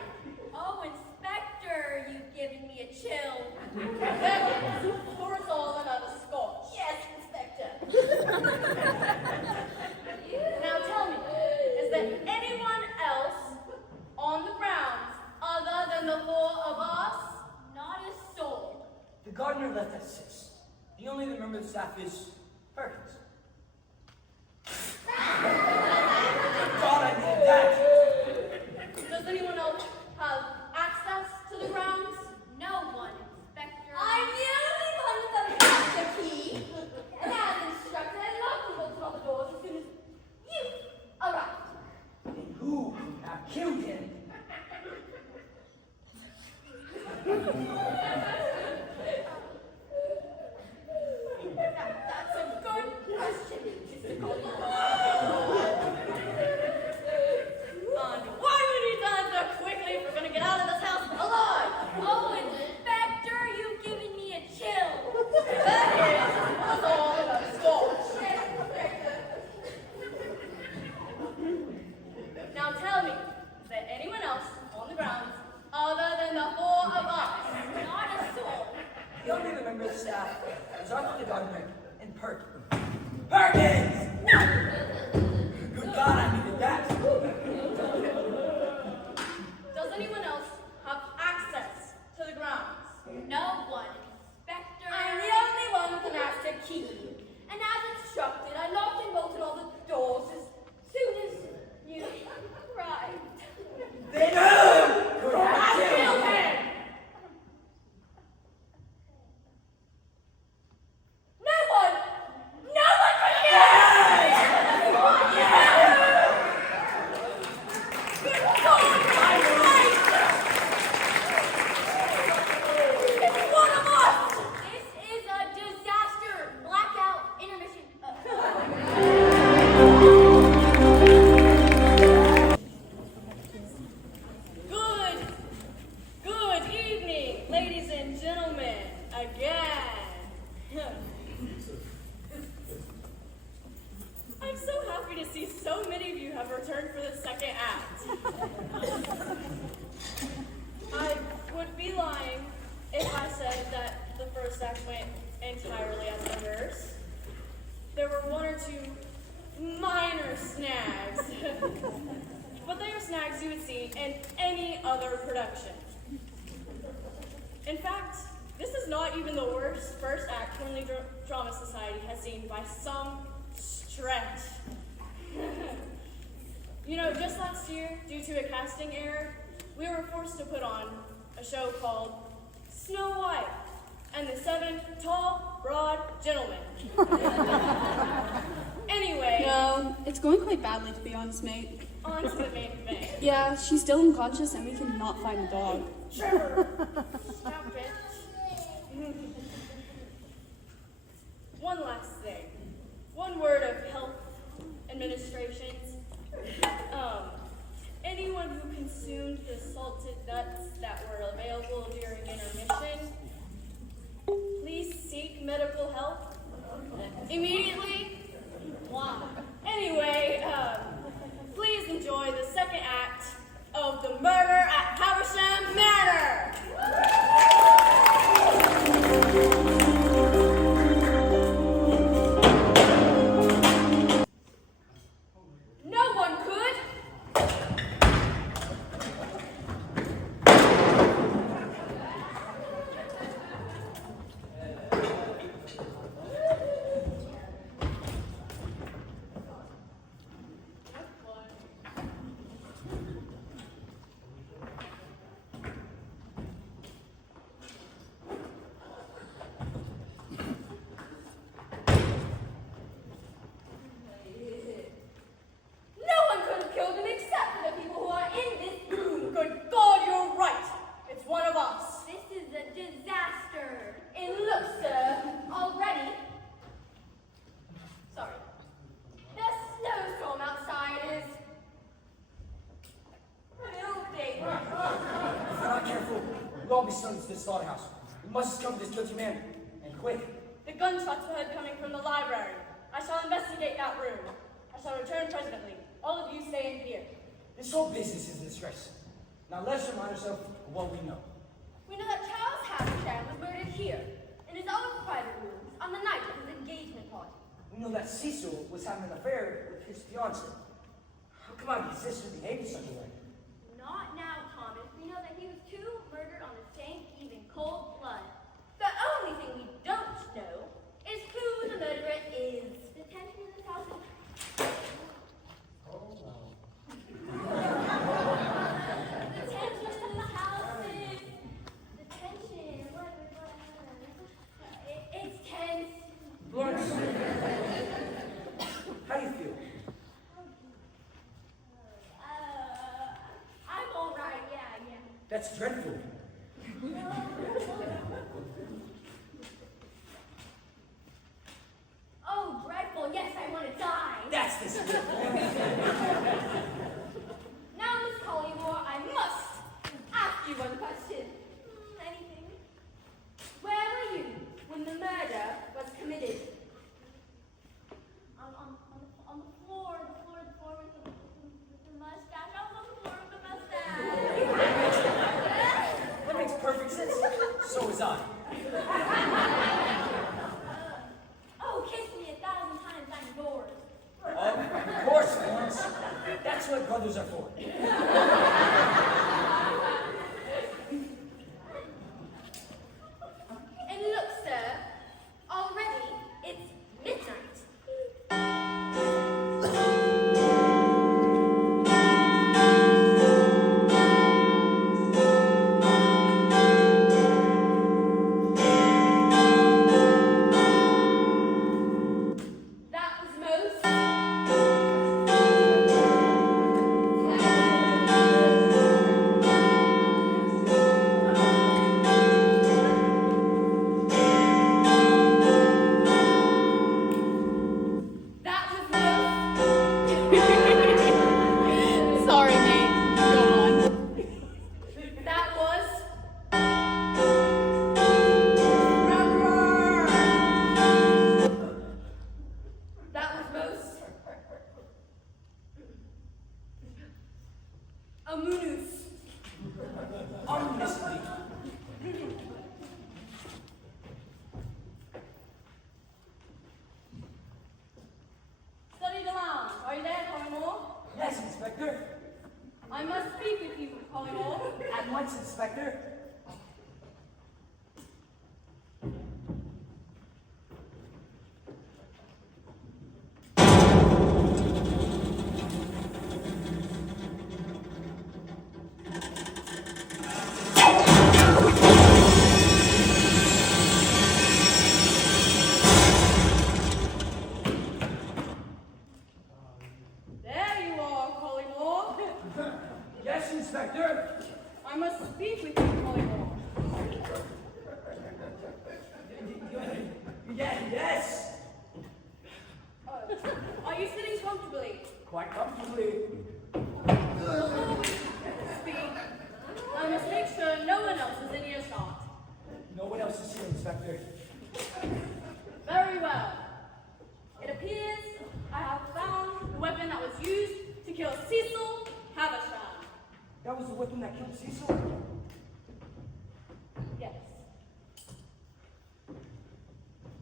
Oh, Inspector, you've given me a chill. Perkins, pour us all another scotch. Yes, Inspector. Now tell me, is there anyone else on the grounds other than the four of us? Not a soul. The gardener left at 6. The only other member of the staff is Perkins. God, I need that! Does anyone else have access to the grounds? No one, Inspector. I'm the only one with the master key. And as instructed, I locked and bolted all the doors as soon as you arrived. Then who could have killed him? That's a good question, Mr. Collymore. And why we need to answer quickly if we're going to get out of this house alive? Oh, Inspector, you've given me a chill. That is all about scotch. Now tell me, is there anyone else on the grounds other than the four of us? Not a soul. The only other member of the staff is Arthur the gardener and Perkins. Perkins! Good God, I needed that! Does anyone else have access to the grounds? No one, Inspector. I'm the only one with the master key. And as instructed, I locked and bolted all the doors as soon as you arrived. Then who could have killed Kill him? him! No one! No one could kill him! again. I'm so happy to see so many of you have returned for the second act. I would be lying if I said that the first act went entirely as rehearsed. There were one or two minor snags, but they are snags you would see in any other production. In fact, this is not even the worst first act Kherington Drama Society has seen by some stretch. You know, just last year, due to a casting error, we were forced to put on a show called Snow White and the Seven Tall, Broad Gentlemen. Anyway. No, it's going quite badly, to be honest, mate. On to the main event. Yeah, she's still unconscious and we cannot find the dog. Trevor! Stop it. One last thing. One word of health administrations. Anyone who consumed the salted nuts that were available during intermission, please seek medical help immediately. Wow. Anyway, please enjoy the second act of The Murder at Haversham Manor. No one could. slaughterhouse. We must discover this guilty man, and quick. The gunshots were heard coming from the library. I shall investigate that room. I shall return presently. All of you stay in here. This whole business is a disgrace. Now let's remind ourselves of what we know. We know that Charles Haversham was murdered here, in his own private rooms, on the night of his engagement party. We know that Cecil was having an affair with his fiancée. How come I exist to behave in such a way? Not now, Thomas. We know that he was too murdered on the same eve in cold blood. The only thing we don't know is who the murderer is. The tension in this house is... Oh, no. The tension in this house is... The tension... What? It's tense. Florence, how do you feel? I'm all right. Yeah. That's dreadful. Oh, dreadful. Yes, I want to die. That's this. Now, Miss Collymore, I must ask you one question. Anything? Where were you when the murder was committed? On the floor with the mustache. I was on the floor with the mustache. That makes perfect sense. So was I. Oh, kiss me 1,000 times, I'm yours. Of course, Florence. That's what brothers are for. And look, sir, already it's midnight. That was most... Yes, Inspector. I must speak with you, Collymore. At once, Inspector. There you are, Collymore. Yes, Inspector. I must speak with you, Collymore. Yes. Are you sitting comfortably? Quite comfortably. Before we speak, I must make sure no one else is in earshot. No one else is here, Inspector. Very well. It appears I have found the weapon that was used to kill Cecil Havisham. That was the weapon that killed Cecil? Yes.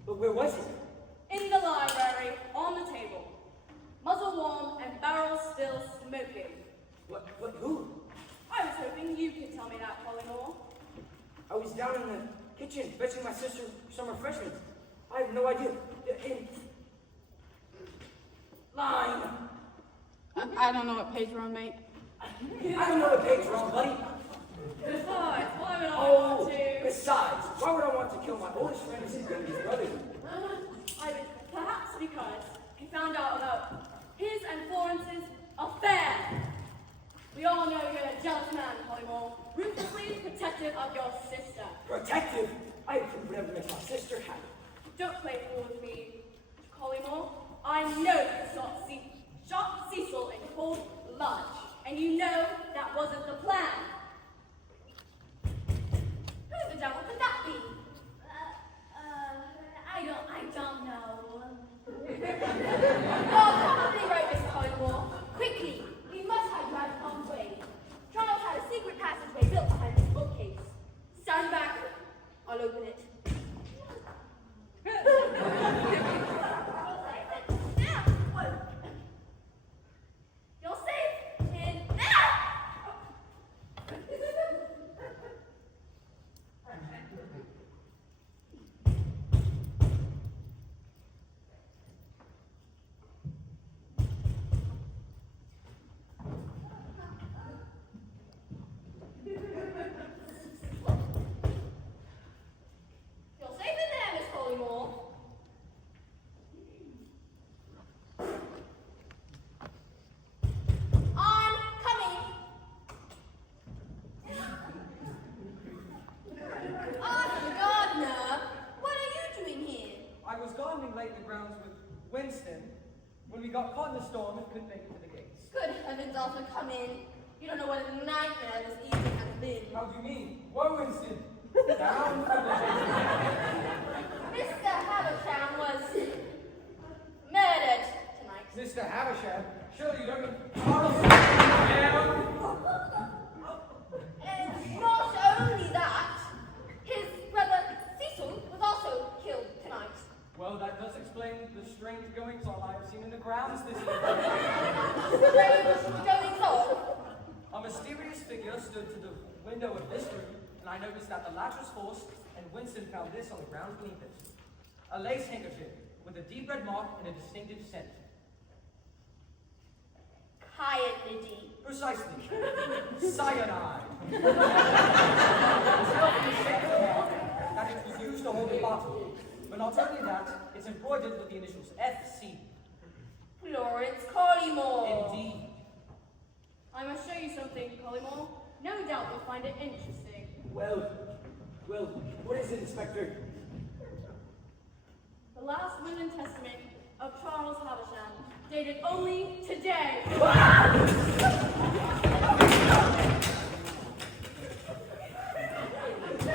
But where was it? In the library, on the table. Muzzle warm and barrel still smoking. What, who? I was hoping you could tell me that, Collymore. I was down in the kitchen fetching my sister some refreshments. I have no idea. Line. I don't know what page we're on, mate. I don't know what page we're on, buddy. Besides, why would I Oh, want to? besides, why would I want to kill my oldest friend and his brother? Perhaps because he found out about his and Florence's affair. We all know you're a jealous man, Collymore, ruthlessly protective of your sister. Protective? I could never make my sister happy. Don't play fool with me, Collymore. I know you shot Cecil in cold blood, and you know that wasn't the plan. Who the devil could that be? I don't know. You're probably right, Mr. Collymore. Quickly, we must hide you out of harm's way. Charles had a secret passageway built behind this bookcase. Stand back. I'll open it. You're safe in there! You're safe in there, Miss Collymore. I'm coming. Gardener, what are you doing here? I was gardening late in the grounds with Winston when we got caught in the storm and couldn't make it to the gates. Good heavens, Arthur, come in. You don't know what a nightmare this evening has been. How do you mean? Whoa, Winston! Down from the Mr. Havisham was murdered tonight. Mr. Havisham, surely you don't mean And not only that, his brother Cecil was also killed tonight. Well, that does explain the strange goings-on I have seen in the grounds this evening. Strange goings on. A mysterious figure stood to the window of this room, and I noticed that the latch was forced, and Winston found this on the ground beneath it. A lace handkerchief with a deep red mark and a distinctive scent. Cyanide. Precisely. Cyanide. That it was used to hold the bottle. But not only that, it's embroidered with the initials FC. Florence Collymore. Indeed. I must show you something, Collymore. No doubt you'll find it interesting. Well, what is it, Inspector? The last will and testament of Charles Havisham, dated only today.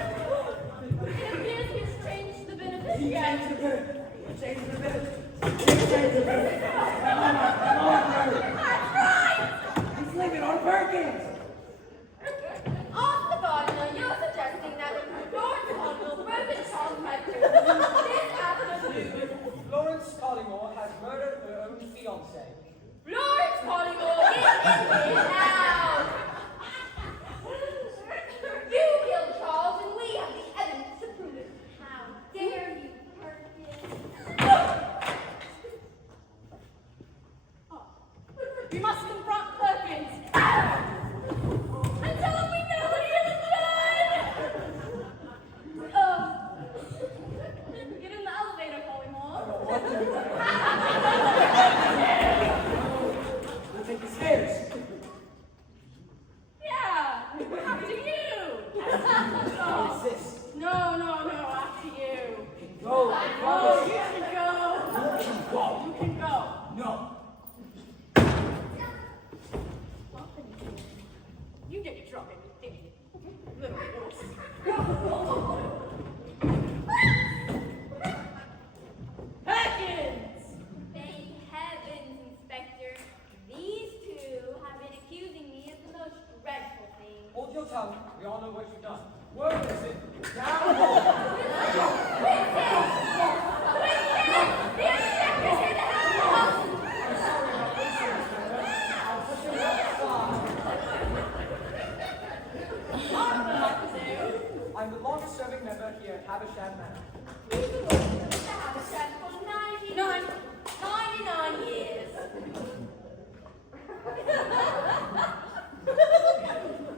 It appears he has changed the beneficiary. He's leaving on Perkins! Off the gardener, you're suggesting that Florence Collymore murdered Charles Medford this afternoon. Florence Collymore has murdered her own fiancé. Florence Collymore is We must confront Perkins. And tell him we know what he has done! Get in the elevator, Polymore. We'll take the stairs. Yeah, after you. What's this? No, after you. Go. Oh, you can go. You can go. No. You didn't drop it, did you? Little horse. Perkins! Thank heavens, Inspector. These two have been accusing me of the most dreadful things. Hold your tongue. We all know what you've done. Where is it? Down. The inspector's here to help us! I'm sorry about this, Inspector. I'll put you outside. I'm the longest serving member here at Havisham Manor. We've been working with Mr. Havisham for 99 years.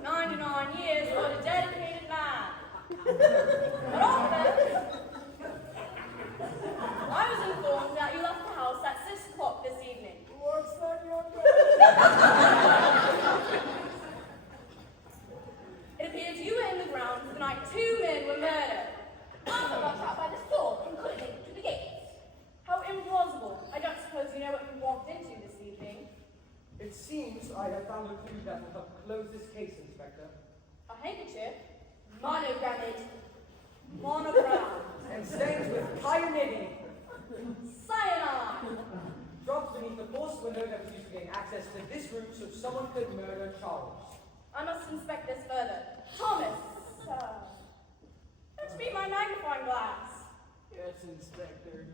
99 years for a dedicated man. But often, I was informed that you left the house at 6 o'clock this evening. What's that, young man? It appears you were in the grounds the night 2 men were murdered. Also got shot by the sword and couldn't make it to the gates. How implausible. I don't suppose you know what you walked into this evening. It seems I have found a clue that will help close this case, Inspector. A handkerchief, Monogrammed. monogrammed, And stains with cyanide. cyanide. Dropped beneath the forced window that was used to gain access to this room so someone could murder Charles. I must inspect this further. Thomas, let's be my magnifying glass. Yes, Inspector.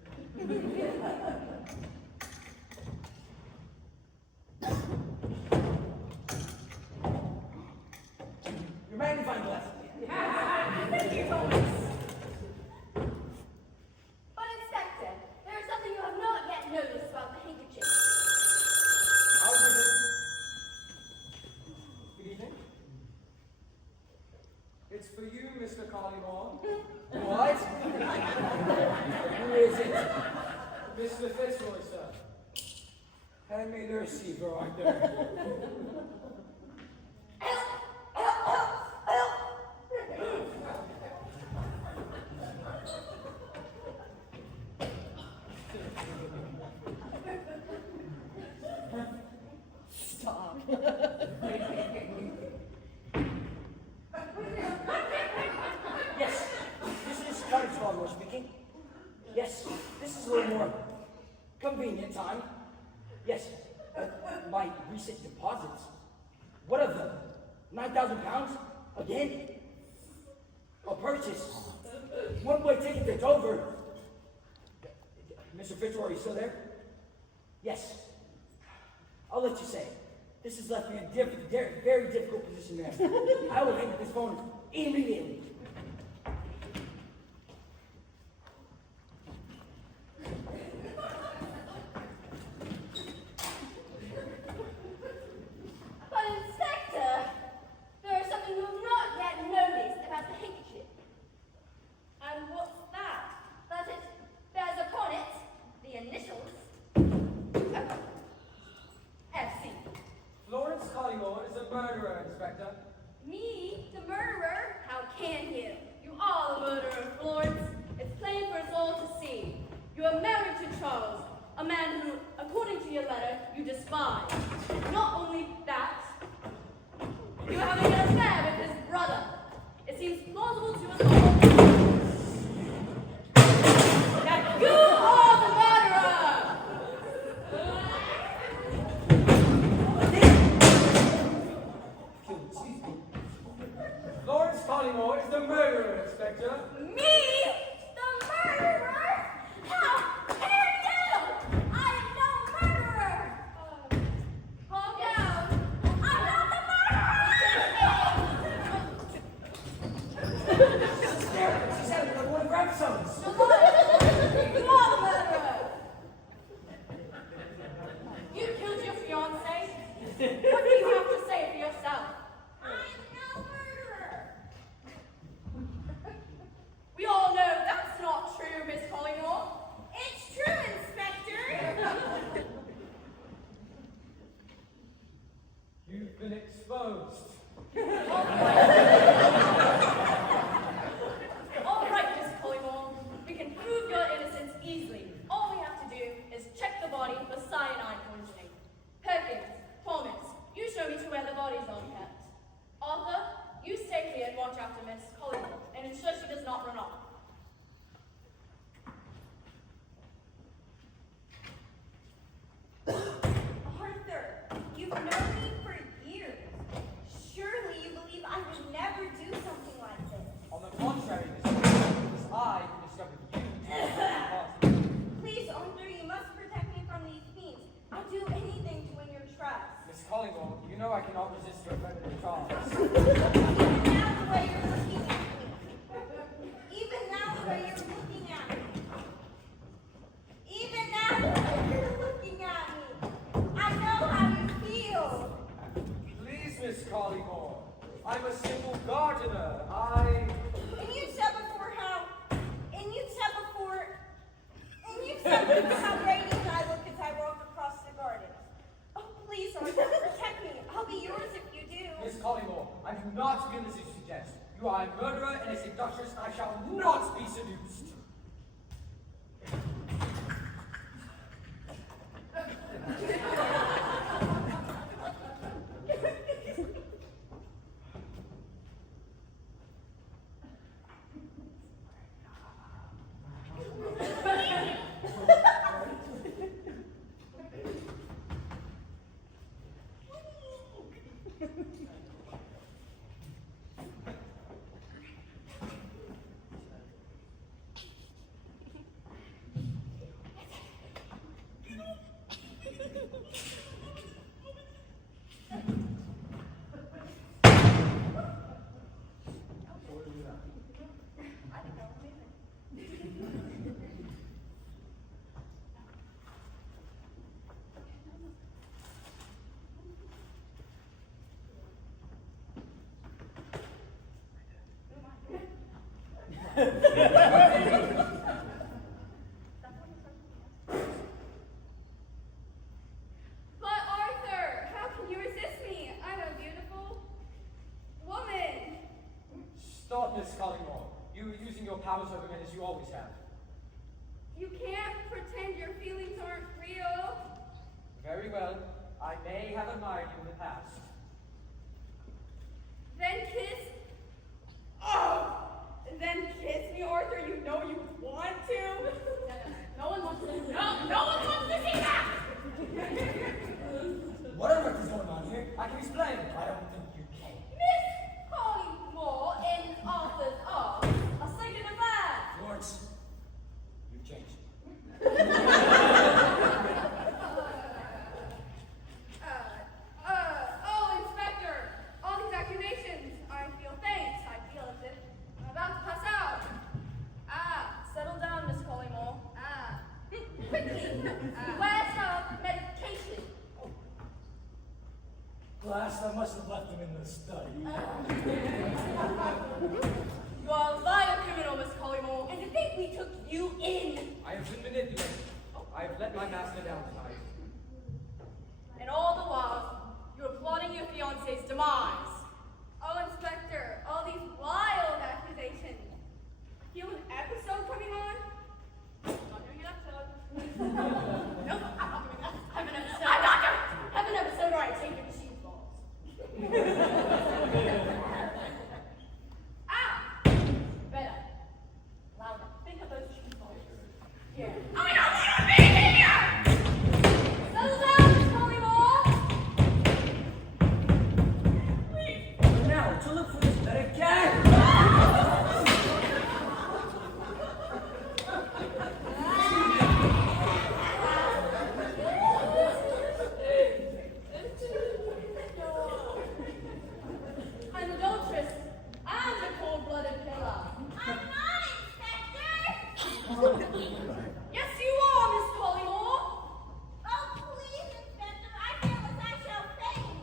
Your magnifying glass. Thank you, Thomas. But Inspector, there is something you have not yet noticed about the handkerchief. How is it? Good evening. It's for you, Mr. Collymore. What? Who is it? Mr. Fitzroy, sir. Hand me the receiver right there. Stop. Yes, this is Carmen speaking. Yes, this is a little more convenient time. Yes, my recent deposits. What of them? 9,000 pounds? Again? A purchase. One-way ticket to Dover. Mr. Fitzroy, are you still there? Yes. I'll let you say. This has left me in a very difficult position, man. I will hang up this phone immediately. But Inspector, there is something you have not yet noticed about the handkerchief. And what's that? That it bears upon it the initials FC. Florence Collymore is a murderer, Inspector. Me, the murderer? How can you? You are the murderer, Florence. It's plain for us all to see. You are married to Charles, a man who, according to your letter, you despise. Not only that, you are having an affair with his brother. It seems plausible to us all that you are the murderer! Florence Collymore is the murderer, Inspector. Me? The murderer? How dare you? I am no murderer! Calm down. I'm not the murderer! I cannot resist your feminine charms. Even now the way you're looking at me. Even now the way you're looking at me. Even now the way you're looking at me. I know how you feel. Please, Miss Collymore. I'm a simple gardener. And you said before how radiant I look as I walk across the garden. Oh, please, Arthur, protect me. I'll be yours if you do. Miss Collymore, I do not feel as you suggest. You are a murderer and a seductress, and I shall not be seduced. But Arthur, how can you resist me? I'm a beautiful woman. Stop, Miss Collymore. You are using your powers over men as you always have. You can't pretend your feelings aren't real. Very well. I may have admired you in the past. Then kiss. Oh! Then kiss me, Arthur. You know you want to. No one wants to. No one wants to see that. What on earth is going on here? I can explain. I don't think you can. Miss Collymore in Arthur's arms. A second of that. Lawrence, you've changed. Oh, Inspector. All these accusations. I feel faint. I feel as if I'm about to pass out. Settle down, Miss Collymore. Quickly. Where's her medication? Class, I must have left him in the study. You are a vile criminal, Miss Collymore. And to think we took you in. I have been manipulated. I have let my master down tonight. And all the while, you were plotting your fiancé's demise. Oh, Inspector. All these wild accusations. Feel an episode coming on? Not doing an episode. Nope, I'm not doing that. Have an episode. I'm not doing have an episode where I take your machine balls. Better. Louder. Think of those machine balls. Here. I don't want to be here! Settle down, Miss Collymore. Please. Now, to look for this better cat. I'm an adulteress. I'm the cold-blooded killer. I'm not, Inspector. Yes, you are, Miss Collymore. Oh, please, Inspector. I feel as I shall faint.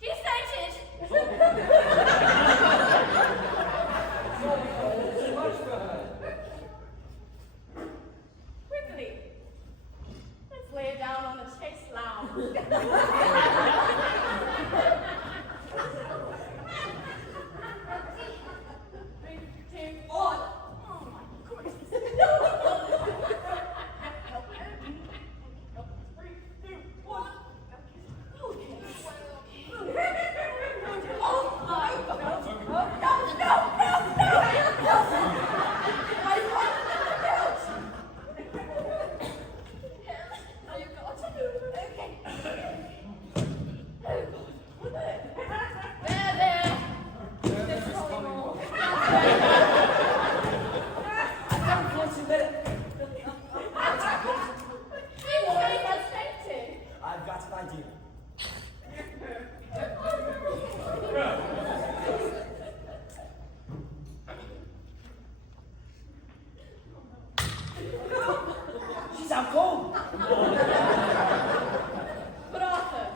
She's fainted. sound cold. But Arthur,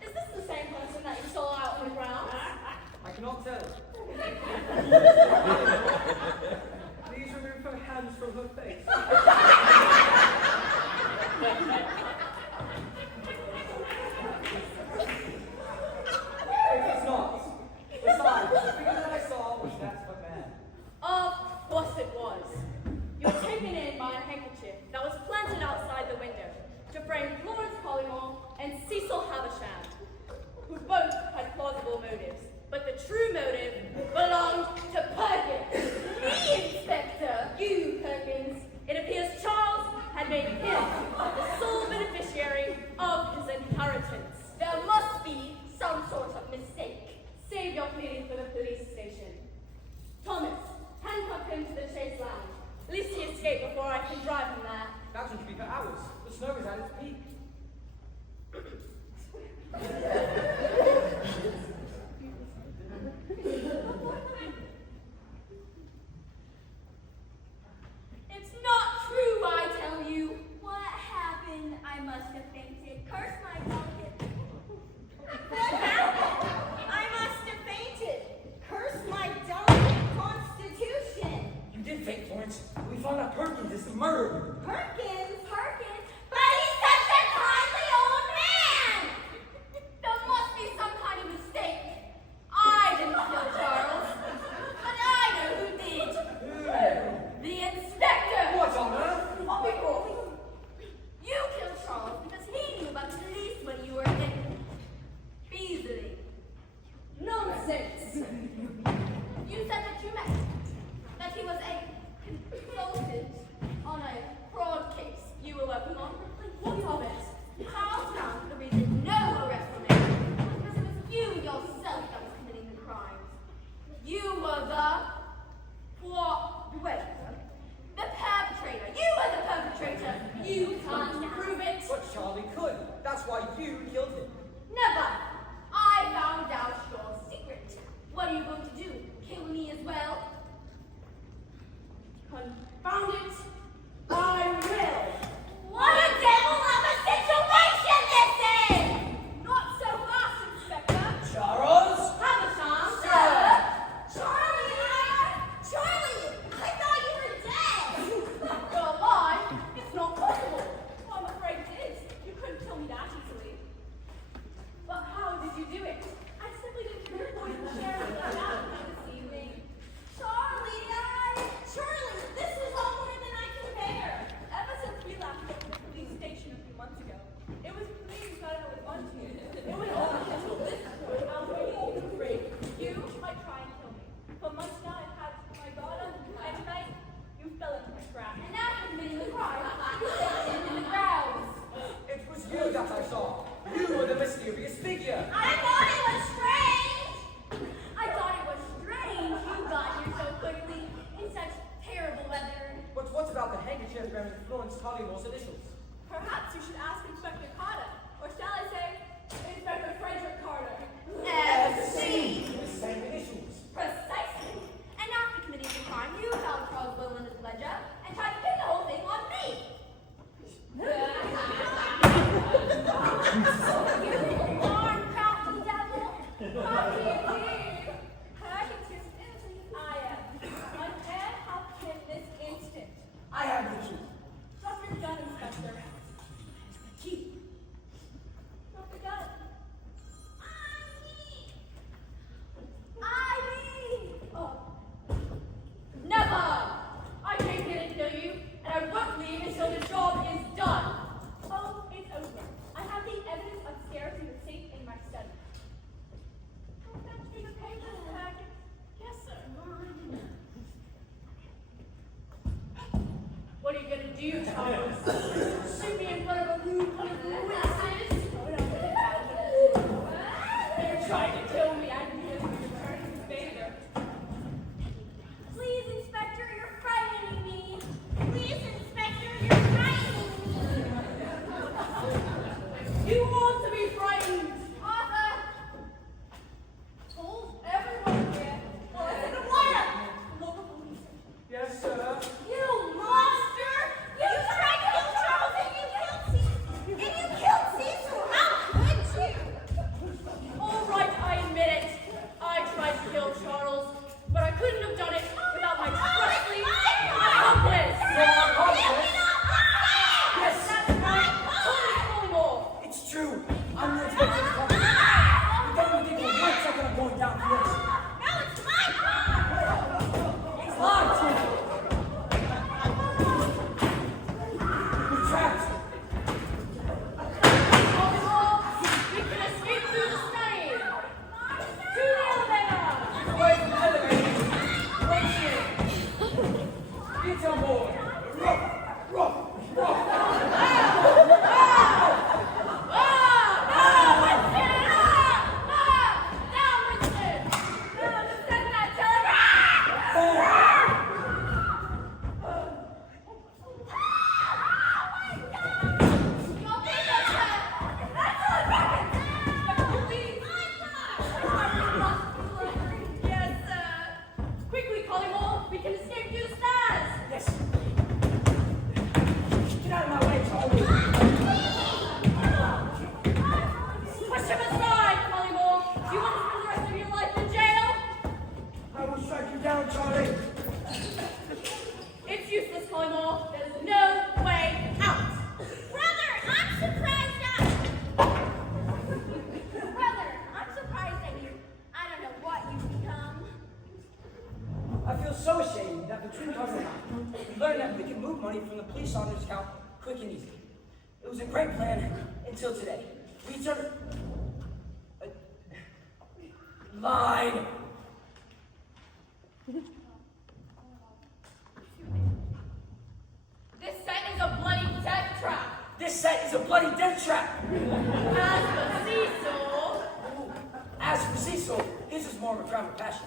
is this the same person that you saw out on the ground? I cannot tell. Please remove her hands from her face. It is not. Besides, the figure that I saw was that of a man. Of course it was. You were taken in by a handkerchief that was planted outside the window to frame Florence Collymore and Cecil Havisham, who both had plausible motives, but the true motive belonged to Perkins. Me, Inspector! You, Perkins. It appears Charles had made him the sole beneficiary of his inheritance. There must be some sort of mistake. Save your pleading for the police station. Thomas, handcuff him to the chase lounge. At least he escaped before I can drive him there. That should be for hours. The snow is at its peak. It's not true, I tell you. What happened? I must have fainted. Curse my delicate. What happened? I must have fainted. Curse my delicate constitution. You did fake, Florence. We found out Perkins is the murderer. Perkins? But he's such a kindly old man! There must be some kind of mistake. I didn't kill Charles, but I know who did. The inspector! What on earth? Oh, you killed Charles because he knew about the police money you were getting. Beasley. Nonsense! You said that you met. That he was a consultant on a fraud case you were working on. What of it? Charles found the reason no arrest were made was because it was you yourself that was committing the crimes. You were the perpetrator. You were the perpetrator. You can't prove it. But Charlie could. That's why you killed him. Never. I found out your secret. What are you going to do? Kill me as well? Confound it. I will. What a devil of a situation this is! Not so fast, Inspector. Charles? Havisham, sir. Charlie! I thought you were dead. You're alive? It's not possible. Well, I'm afraid it is. You couldn't kill me that easily. But how did you do it? I simply didn't hear your voice in the sheriff that happened this evening. Charlie, this is all more than I can bear. Ever since we left the police station a few months ago, it was clear you thought I was on to you. It was only until this point I was waiting to be afraid you might try and kill me. For months now I've had my guard up, and tonight you fell into my trap. And after committing the crime, you fell in the grounds. It was you that I saw. You were the mysterious figure. I thought it was strange you got here so quickly in such terrible weather. But what about the handkerchief bearing Florence Collymore's initials? Perhaps you should ask Inspector Carter, or shall I say, Inspector Frederick Carter. FC. The same initials. Precisely. And after committing the crime, you found Charles Boland's ledger and tried to pin the whole thing on me. You darn crafty devil. How do you do? I am. My dad helped him this instant. I have the key. Drop your gun, Inspector. Key. Drop the gun. Oh. Never! I came here to kill you, and I won't leave until the job is done. Oh, it's over. I have the evidence upstairs in the safe in my study. Oh, that's the paper packet. Yes, sir. What are you gonna do, Charles? Shoot me in front of a room full of witnesses? They're trying to kill me. I can hear them returning in favor. Please, Inspector, you're frightening me. Please, Inspector, you're frightening me. You want to be frightened, Arthur? Told everyone here. Well, I said a wire. Local police. Yes, sir. You monster! You tried to kill Charles Athletes on board. Until today. We turned... Line! This set is a bloody death trap! This set is a bloody death trap! As for Cecil... As for Cecil, his is more of a crime of passion.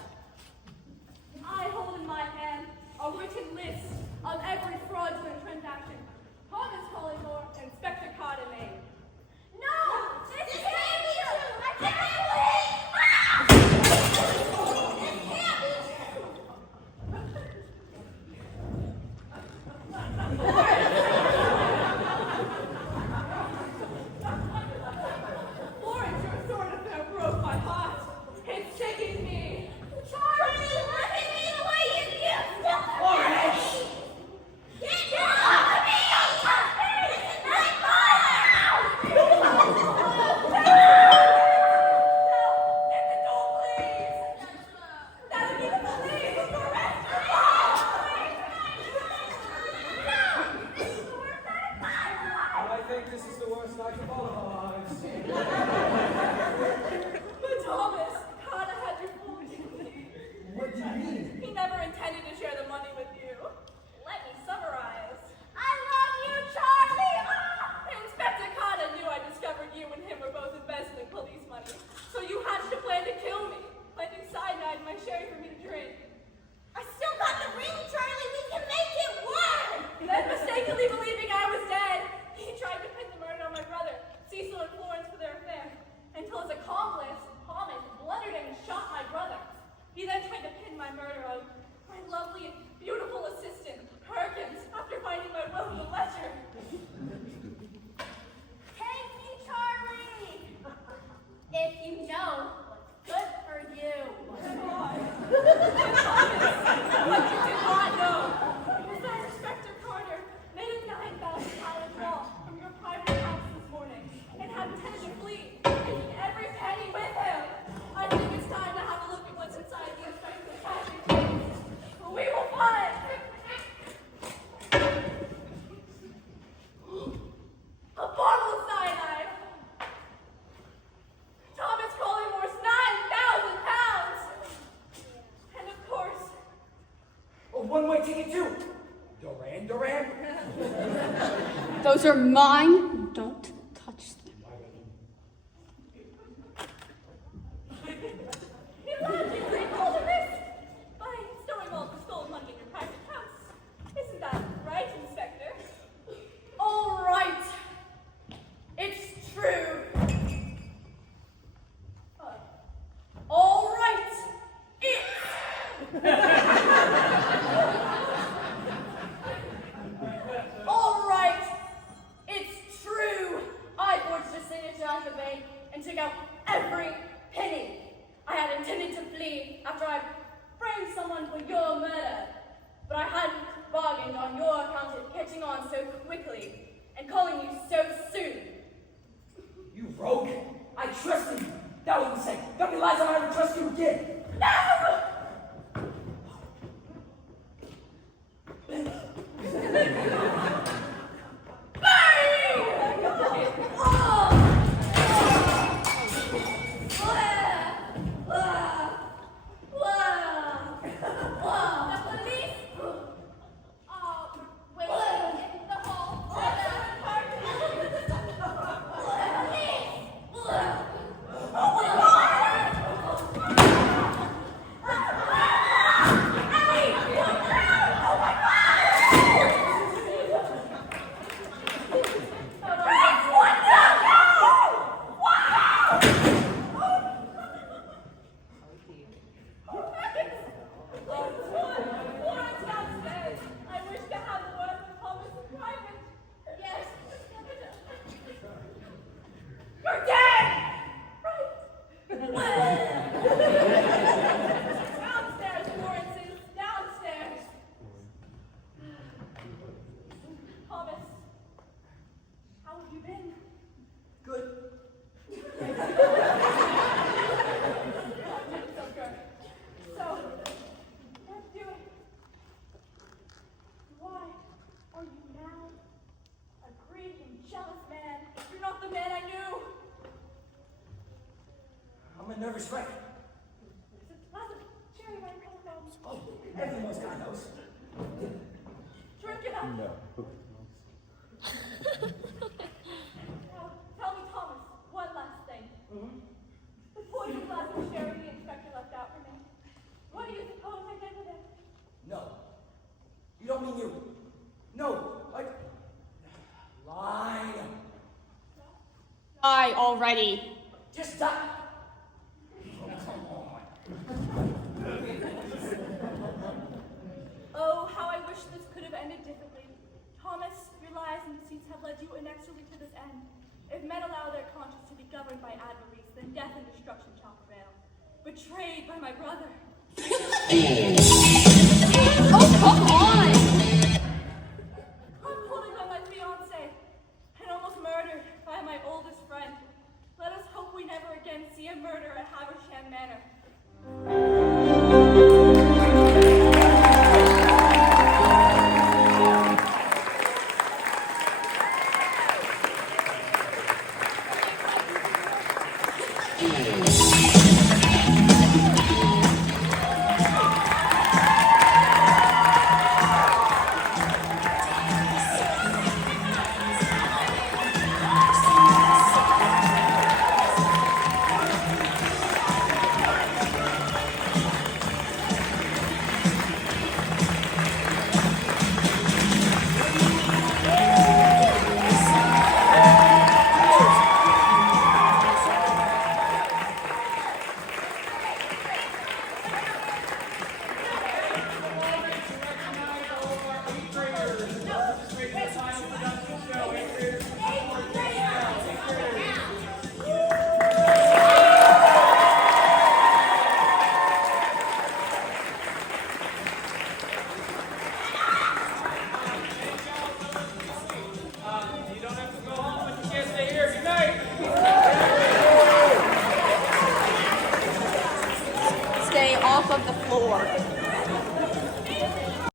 I hold in my hand a written list of every fraudulent transaction Thomas Collymore and Inspector Carter made. No! This can't be true! I can't believe! This can't be true! Florence, your sword affair broke my heart. It's shaking me. Charlie, look at me the way you used to! Florence! Get off of me, you puppy! This is my house! I think this is the worst night of all of our lives. But Thomas, Carter had you fooled. What do you mean? He never intended to share the money with you. Let me summarize. I love you, Charlie! Inspector Carter knew I discovered you and him were both embezzling police money. So you hatched a plan to kill me, planting cyanide in my sherry for me to drink. I still got the ring, Charlie! We can make it work! Then mistakenly believing I was dead, he tried to pin the murder on my brother, Cecil and Florence, for their affair, until his accomplice, Thomas, blundered him and shot my brother. He then tried to pin my murder on my lovely and beautiful assistant, Perkins, after finding my will in the ledger. Take me, Charlie! If you know what's good for you. What you did not know was that Inspector Carter made a $9,000 draw from your private house this morning and had intended to flee, taking every penny with him. I think it's time to have a look at what's inside the inspector's package. We will find a bottle of cyanide. Thomas Collymore's £9,000. And of course, A one-way ticket too. Duran. Those are mine. Don't touch them. he logically pulled a risk by stowing all the stolen money in your private house. Isn't that right, Inspector? All right. It's true. All right. All right. It's true. I forged a signature at the bank and took out every penny. I had intended to flee after I framed someone for your murder, but I hadn't bargained on your account of catching on so quickly and calling you so soon. You rogue! I trusted you! That was a mistake! Don't be lies, I'll never trust you again! No! Trevor's right. Lots of cherry wine telephone. Oh, everyone's got those. Drink it up. No. Now, tell me, Thomas, one last thing. The poison glass of sherry the inspector left out for me. What do you suppose I did with it? No. You don't mean you. No. Like. Line. Die already. Just stop. Oh, come on. Oh, how I wish this could have ended differently. Thomas, your lies and deceits have led you inexorably to this end. If men allow their conscience to be governed by adversaries, then death and destruction shall prevail. Betrayed by my brother. Oh, come on!